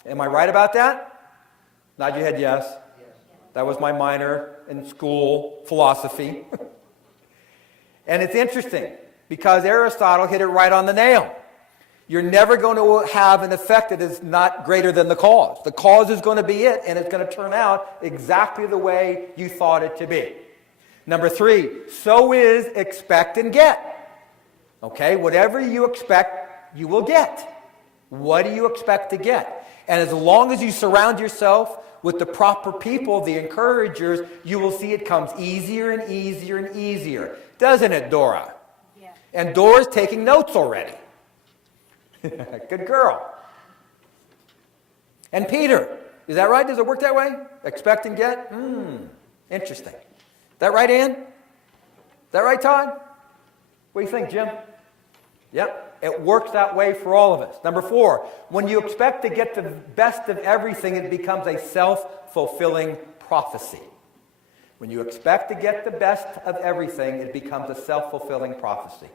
Am I right about that? Nod your head yes. That was my minor in school, philosophy. And it's interesting because Aristotle hit it right on the nail. you're never going to have an effect that is not greater than the cause. The cause is going to be it, and it's going to turn out exactly the way you thought it to be. Number 3, so is expect and get. Okay, whatever you expect, you will get. What do you expect to get? And as long as you surround yourself with the proper people, the encouragers, you will see it comes easier and easier and easier. Doesn't it, Dora? Yeah. And Dora's taking notes already. Good girl. And Peter, is that right? Does it work that way? Expect and get? Interesting. Is that right, Ann? Is that right, Todd? What do you think, Jim? Yep, it works that way for all of us. Number 4, when you expect to get the best of everything, it becomes a self-fulfilling prophecy. When you expect to get the best of everything, it becomes a self-fulfilling prophecy.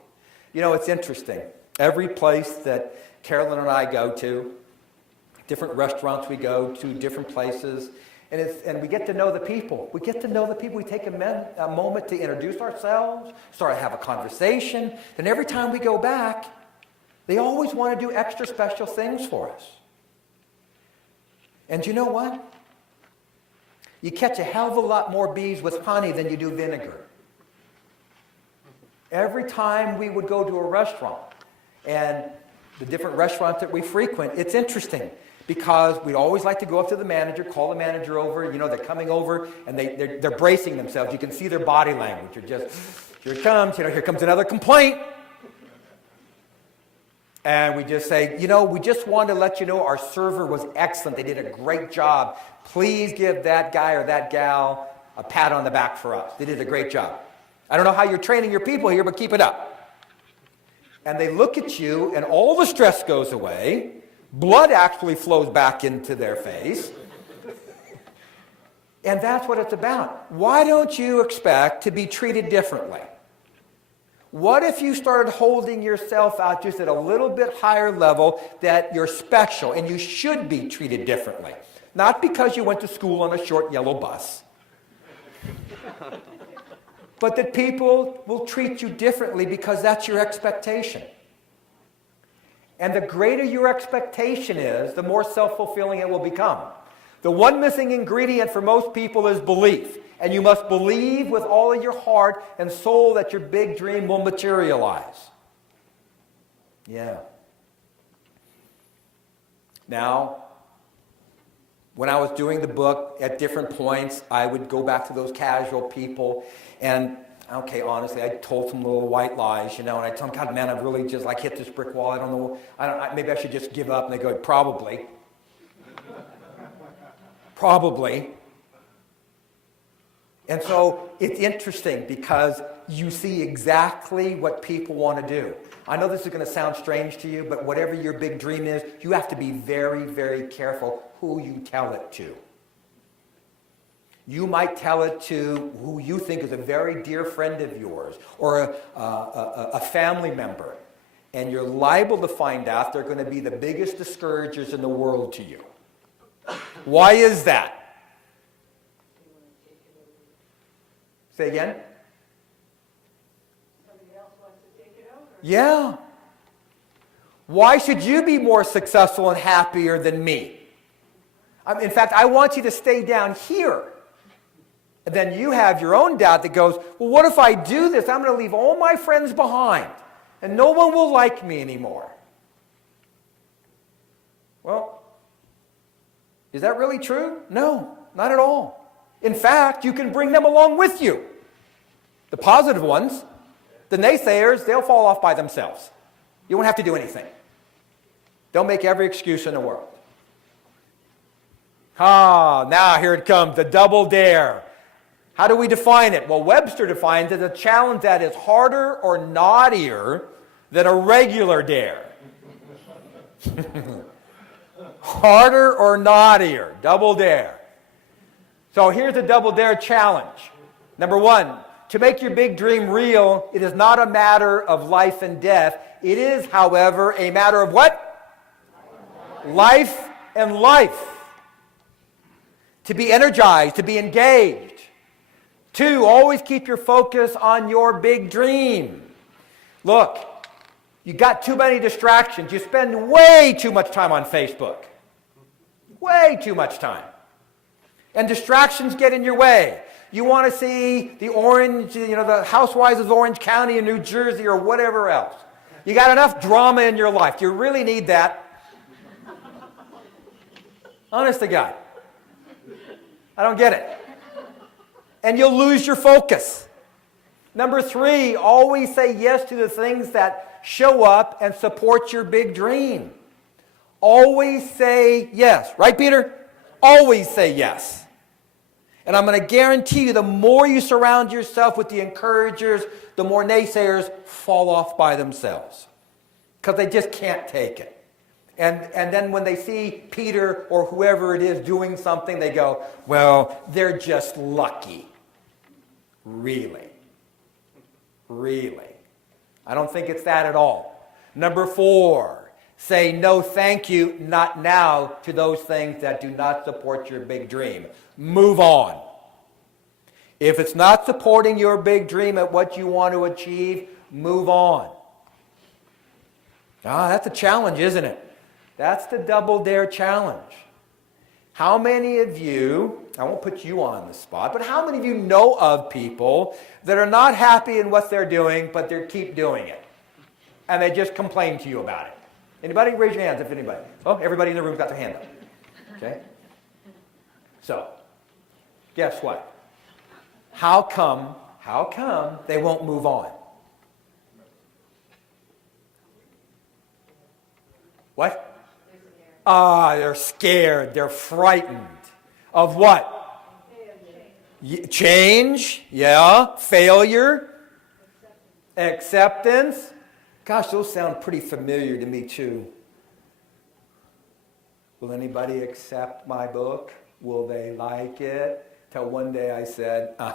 You know, it's interesting. Every place that Carolyn and I go to, different restaurants we go to, different places, and we get to know the people. We get to know the people. We take a moment to introduce ourselves, start to have a conversation. Then every time we go back, they always want to do extra special things for us. And you know what? You catch a hell of a lot more bees with honey than you do vinegar. Every time we would go to a restaurant, and the different restaurants that we frequent, it's interesting because we'd always like to go up to the manager, call the manager over. You know, they're coming over and they're bracing themselves. You can see their body language. They're just, here it comes, here comes another complaint. And we just say, we just wanted to let you know our server was excellent. They did a great job. Please give that guy or that gal a pat on the back for us. They did a great job. I don't know how you're training your people here, but keep it up. And they look at you, and all the stress goes away. Blood actually flows back into their face. And that's what it's about. Why don't you expect to be treated differently? What if you started holding yourself out just at a little bit higher level, that you're special and you should be treated differently? Not because you went to school on a short yellow bus, but that people will treat you differently because that's your expectation. And the greater your expectation is, the more self-fulfilling it will become. The one missing ingredient for most people is belief. And you must believe with all of your heart and soul that your big dream will materialize. Yeah. Now, when I was doing the book, at different points, I would go back to those casual people and, okay, honestly, I told some little white lies, and I tell them, God, man, I've really just hit this brick wall. I don't know, maybe I should just give up. And they go, probably. Probably. And so it's interesting because you see exactly what people want to do. I know this is going to sound strange to you, but whatever your big dream is, you have to be very, very careful who you tell it to. You might tell it to who you think is a very dear friend of yours or a family member, and you're liable to find out they're going to be the biggest discouragers in the world to you. Why is that? Say again? Somebody else wants to take it over. Yeah. Why should you be more successful and happier than me? In fact, I want you to stay down here. And then you have your own doubt that goes, well, what if I do this? I'm going to leave all my friends behind, and no one will like me anymore. Well, is that really true? No, not at all. In fact, you can bring them along with you. The positive ones, the naysayers, they'll fall off by themselves. You won't have to do anything. They'll make every excuse in the world. Now here it comes, the double dare. How do we define it? Well, Webster defines it as a challenge that is harder or naughtier than a regular dare. Harder or naughtier, double dare. So here's a double dare challenge. Number 1, to make your big dream real, it is not a matter of life and death. It is, however, a matter of what? Life and life. To be energized, to be engaged. 2, always keep your focus on your big dream. Look, You got too many distractions. You spend way too much time on Facebook. Way too much time. And distractions get in your way. You want to see the the Housewives of Orange County in New Jersey or whatever else. You got enough drama in your life. Do you really need that? Honest to God. I don't get it. And you'll lose your focus. Number 3, always say yes to the things that show up and support your big dream. Always say yes. Right, Peter? Always say yes. And I'm going to guarantee you, the more you surround yourself with the encouragers, the more naysayers fall off by themselves. Because they just can't take it. And then when they see Peter or whoever it is doing something, they go, well, they're just lucky. Really? Really? I don't think it's that at all. Number 4, say no thank you, not now, to those things that do not support your big dream. Move on. If it's not supporting your big dream at what you want to achieve, move on. That's a challenge, isn't it? That's the double dare challenge. How many of you, I won't put you on the spot, but how many of you know of people that are not happy in what they're doing, but they keep doing it? And they just complain to you about it. Anybody? Raise your hands if anybody. Oh, everybody in the room's got their hand up. Okay? So, guess what? How come they won't move on? What? They're scared. They're frightened. Of what? Change. Yeah. Failure. Acceptance. Gosh, those sound pretty familiar to me too. Will anybody accept my book? Will they like it? Till one day I said, I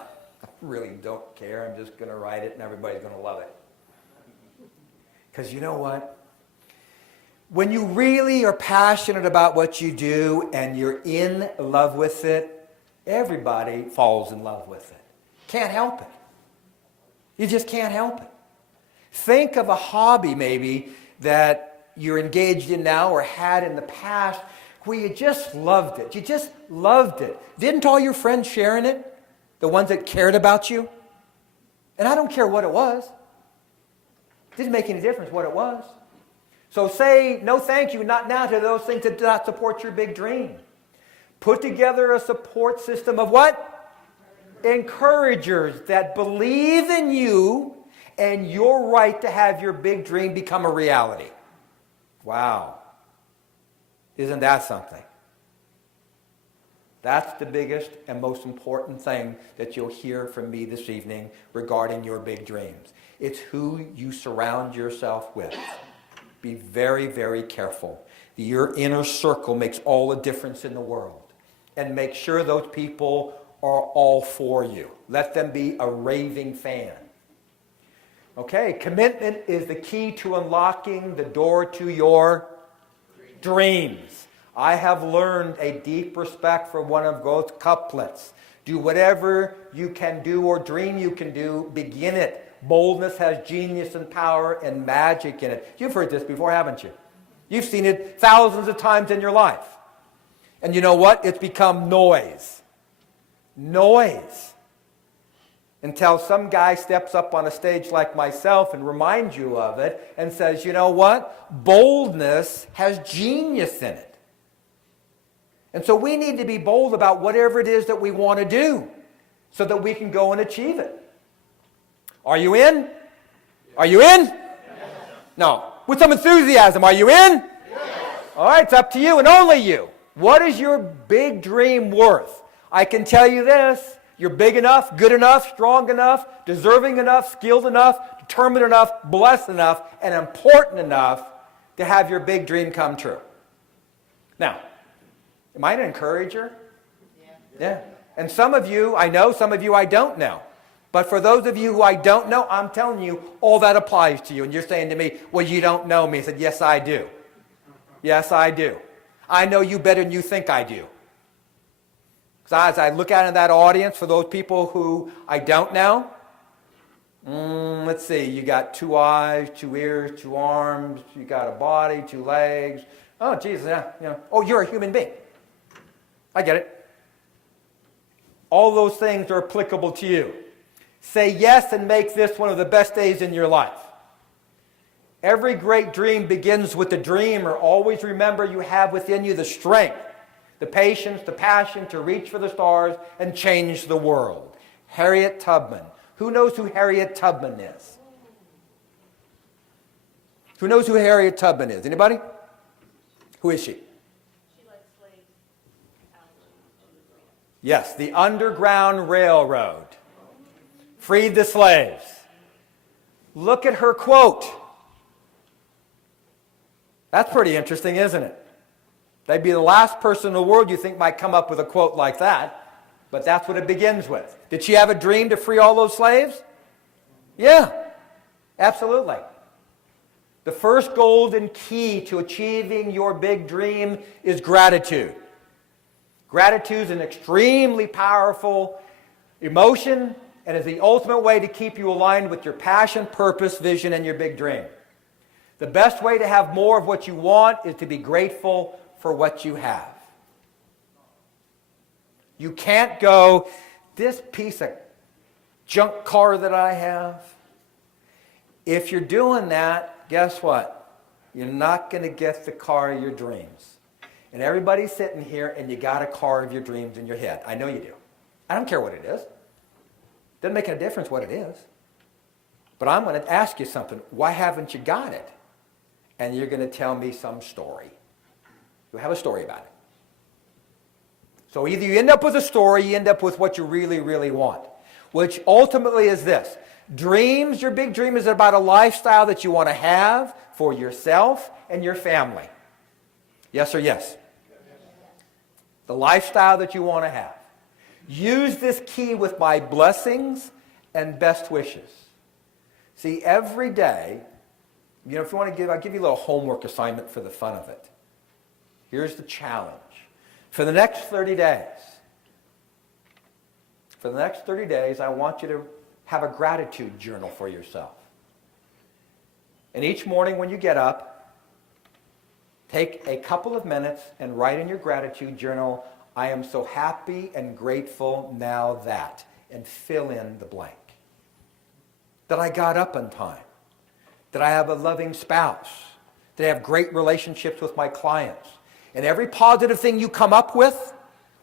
really don't care. I'm just going to write it and everybody's going to love it. Because you know what? When you really are passionate about what you do and you're in love with it, everybody falls in love with it. Can't help it. You just can't help it. Think of a hobby maybe that you're engaged in now or had in the past where you just loved it. You just loved it. Didn't all your friends share in it? The ones that cared about you? And I don't care what it was. It didn't make any difference what it was. So say no thank you, not now, to those things that do not support your big dream. Put together a support system of what? Encouragers that believe in you and your right to have your big dream become a reality. Wow. Isn't that something? That's the biggest and most important thing that you'll hear from me this evening regarding your big dreams. It's who you surround yourself with. Be very, very careful. Your inner circle makes all the difference in the world. And make sure those people are all for you. Let them be a raving fan. Okay, commitment is the key to unlocking the door to your dreams. I have learned a deep respect for one of those couplets. Do whatever you can do or dream you can do, begin it. Boldness has genius and power and magic in it. You've heard this before, haven't you? You've seen it thousands of times in your life. And you know what? It's become noise. Noise. Until some guy steps up on a stage like myself and reminds you of it and says, you know what? Boldness has genius in it. And so we need to be bold about whatever it is that we want to do so that we can go and achieve it. Are you in? Are you in? Yes. No. With some enthusiasm, are you in? Yes. All right, it's up to you and only you. What is your big dream worth? I can tell you this. You're big enough, good enough, strong enough, deserving enough, skilled enough, determined enough, blessed enough, and important enough to have your big dream come true. Now, am I an encourager? Yeah. And some of you I know, some of you I don't know. But for those of you who I don't know, I'm telling you, all that applies to you. And you're saying to me, well, you don't know me. I said, yes, I do. Yes, I do. I know you better than you think I do. Because as I look out in that audience for those people who I don't know, Let's see, you got 2 eyes, 2 ears, 2 arms, you got a body, 2 legs. Oh, Jesus, yeah. Oh, you're a human being. I get it. All those things are applicable to you. Say yes and make this one of the best days in your life. Every great dream begins with the dreamer. Always remember you have within you the strength, the patience, the passion to reach for the stars and change the world. Harriet Tubman. Who knows who Harriet Tubman is? Who knows who Harriet Tubman is? Anybody? Who is she? She led slaves out to the freedom. Yes, the Underground Railroad. Freed the slaves. Look at her quote. That's pretty interesting, isn't it? They'd be the last person in the world you think might come up with a quote like that, but that's what it begins with. Did she have a dream to free all those slaves? Yeah, absolutely. The first golden key to achieving your big dream is gratitude. Gratitude is an extremely powerful emotion and is the ultimate way to keep you aligned with your passion, purpose, vision, and your big dream. The best way to have more of what you want is to be grateful for what you have. You can't go, this piece of junk car that I have. If you're doing that, guess what? You're not going to get the car of your dreams. And everybody's sitting here and you got a car of your dreams in your head. I know you do. I don't care what it is. Doesn't make a difference what it is. But I'm going to ask you something. Why haven't you got it? And you're going to tell me some story. You have a story about it. So either you end up with a story, you end up with what you really, really want, which ultimately is this. Dreams, your big dream is about a lifestyle that you want to have for yourself and your family. Yes or yes? The lifestyle that you want to have. Use this key with my blessings and best wishes. See, every day, if you want to give, I'll give you a little homework assignment for the fun of it. Here's the challenge. For the next 30 days, I want you to have a gratitude journal for yourself. And each morning when you get up, take a couple of minutes and write in your gratitude journal, I am so happy and grateful now that, and fill in the blank. That I got up on time. That I have a loving spouse. That I have great relationships with my clients. And every positive thing you come up with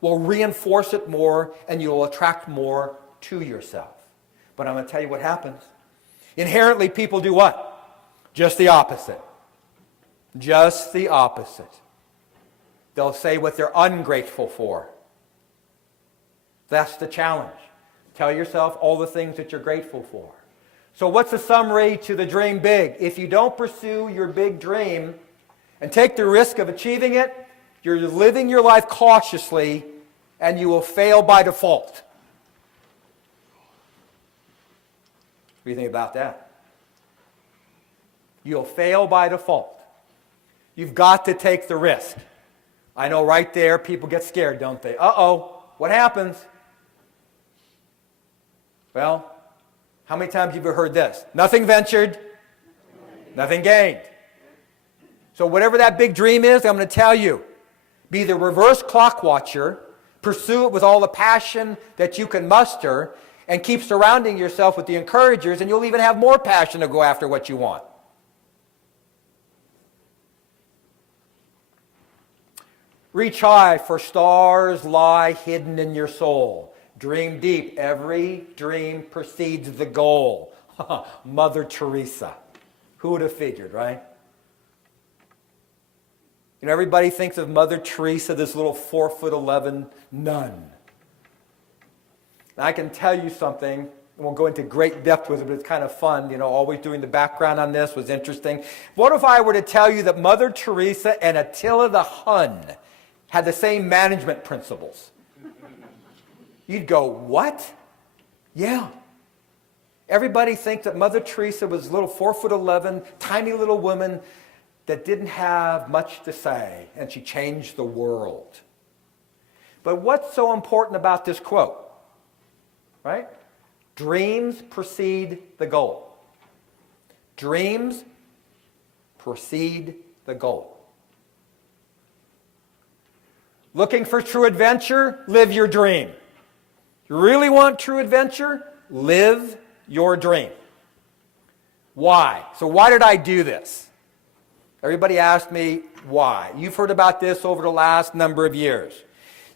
will reinforce it more and you'll attract more to yourself. But I'm going to tell you what happens. Inherently, people do what? Just the opposite. Just the opposite. They'll say what they're ungrateful for. That's the challenge. Tell yourself all the things that you're grateful for. So what's the summary to the dream big? If you don't pursue your big dream and take the risk of achieving it, you're living your life cautiously and you will fail by default. What do you think about that? You'll fail by default. You've got to take the risk. I know right there people get scared, don't they? Uh-oh, what happens? Well, how many times have you heard this? Nothing ventured, nothing gained. So whatever that big dream is, I'm going to tell you, be the reverse clock watcher, pursue it with all the passion that you can muster, and keep surrounding yourself with the encouragers, and you'll even have more passion to go after what you want. Reach high, for stars lie hidden in your soul. Dream deep. Every dream precedes the goal. Mother Teresa. Who would have figured, right? Everybody thinks of Mother Teresa, this little 4'11" nun. Now, I can tell you something. I won't go into great depth with it, but it's kind of fun. Always doing the background on this was interesting. What if I were to tell you that Mother Teresa and Attila the Hun had the same management principles? You'd go, what? Yeah. Everybody thinks that Mother Teresa was a little 4'11", tiny little woman that didn't have much to say, and she changed the world. But what's so important about this quote? Right? Dreams precede the goal. Dreams precede the goal. Looking for true adventure? Live your dream. You really want true adventure? Live your dream. Why? So why did I do this? Everybody asked me why. You've heard about this over the last number of years.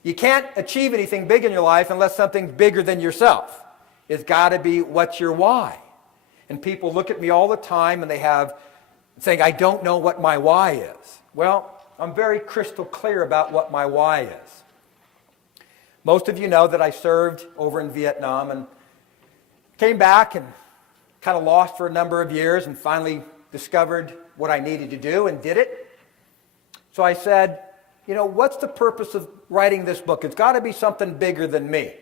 You can't achieve anything big in your life unless something's bigger than yourself. It's got to be what's your why. And people look at me all the time and they have saying, I don't know what my why is. Well, I'm very crystal clear about what my why is. Most of you know that I served over in Vietnam and came back and kind of lost for a number of years and finally discovered what I needed to do and did it. So I said, you know, what's the purpose of writing this book? It's got to be something bigger than me.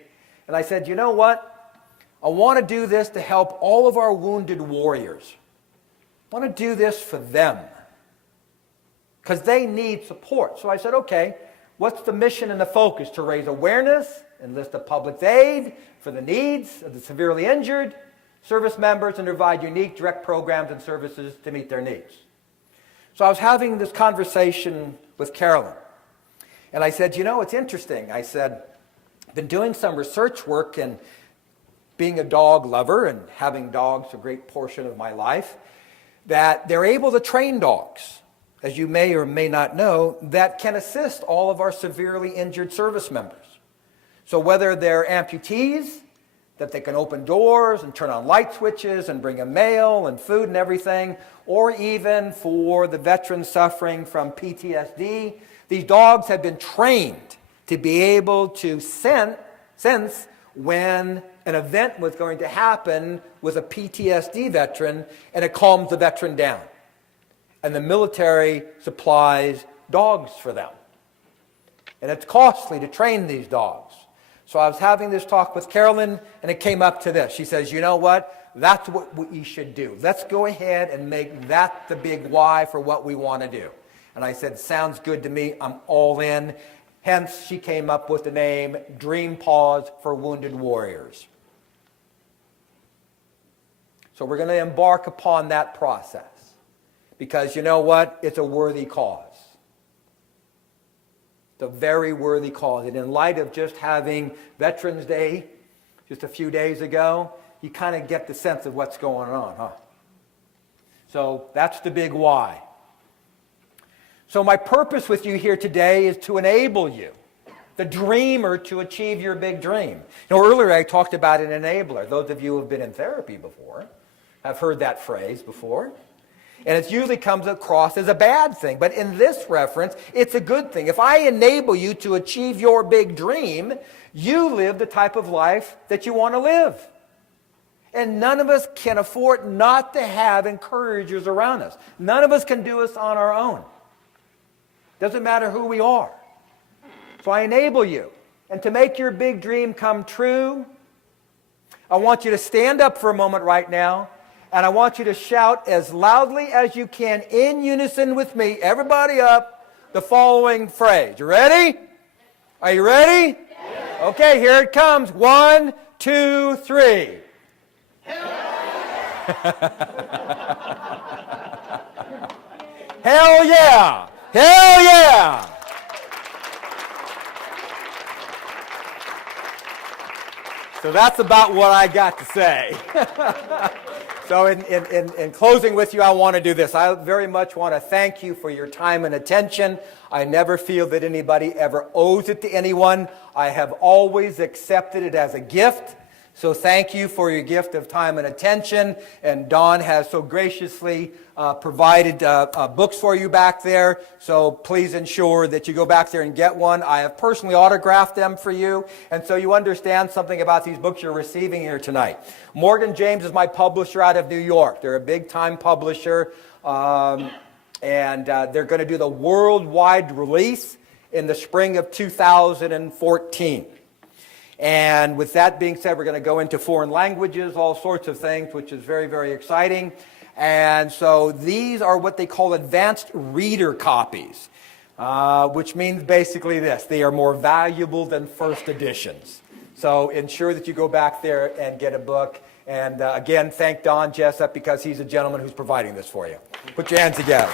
And I said, you know what? I want to do this to help all of our wounded warriors. I want to do this for them because they need support. So I said, okay, what's the mission and the focus? To raise awareness, enlist the public's aid for the needs of the severely injured, service members, and provide unique direct programs and services to meet their needs. So I was having this conversation with Carolyn, and I said, you know, it's interesting. I said, I've been doing some research work and being a dog lover and having dogs a great portion of my life, that they're able to train dogs, as you may or may not know, that can assist all of our severely injured service members. So whether they're amputees, that they can open doors and turn on light switches and bring them mail and food and everything, or even for the veterans suffering from PTSD, these dogs have been trained to be able to sense when an event was going to happen with a PTSD veteran, and it calms the veteran down. And the military supplies dogs for them. And it's costly to train these dogs. So I was having this talk with Carolyn, and it came up to this. She says, you know what? That's what we should do. Let's go ahead and make that the big why for what we want to do. And I said, sounds good to me. I'm all in. Hence, she came up with the name Dream Pause for Wounded Warriors. So we're going to embark upon that process. Because you know what? It's a worthy cause. It's a very worthy cause. And in light of just having Veterans Day just a few days ago, you kind of get the sense of what's going on, huh? So that's the big why. So my purpose with you here today is to enable you, the dreamer, to achieve your big dream. You know, earlier I talked about an enabler. Those of you who have been in therapy before have heard that phrase before. And it usually comes across as a bad thing. But in this reference, it's a good thing. If I enable you to achieve your big dream, you live the type of life that you want to live. And none of us can afford not to have encouragers around us. None of us can do this on our own. Doesn't matter who we are. So I enable you. And to make your big dream come true, I want you to stand up for a moment right now. And I want you to shout as loudly as you can in unison with me, everybody up, the following phrase. You ready? Are you ready? Yes. Okay, here it comes. 1, 2, 3. Hell yeah! Hell yeah! So that's about what I got to say. So in closing with you, I want to do this. I very much want to thank you for your time and attention. I never feel that anybody ever owes it to anyone. I have always accepted it as a gift. So thank you for your gift of time and attention. And Don has so graciously provided books for you back there. So please ensure that you go back there and get one. I have personally autographed them for you. And so you understand something about these books you're receiving here tonight. Morgan James is my publisher out of New York. They're a big-time publisher. And they're going to do the worldwide release in the spring of 2014. And with that being said, we're going to go into foreign languages, all sorts of things, which is very, very exciting. And so these are what they call advanced reader copies, which means basically this. They are more valuable than first editions. So ensure that you go back there and get a book. And again, thank Don Jessup because he's a gentleman who's providing this for you. Put your hands together.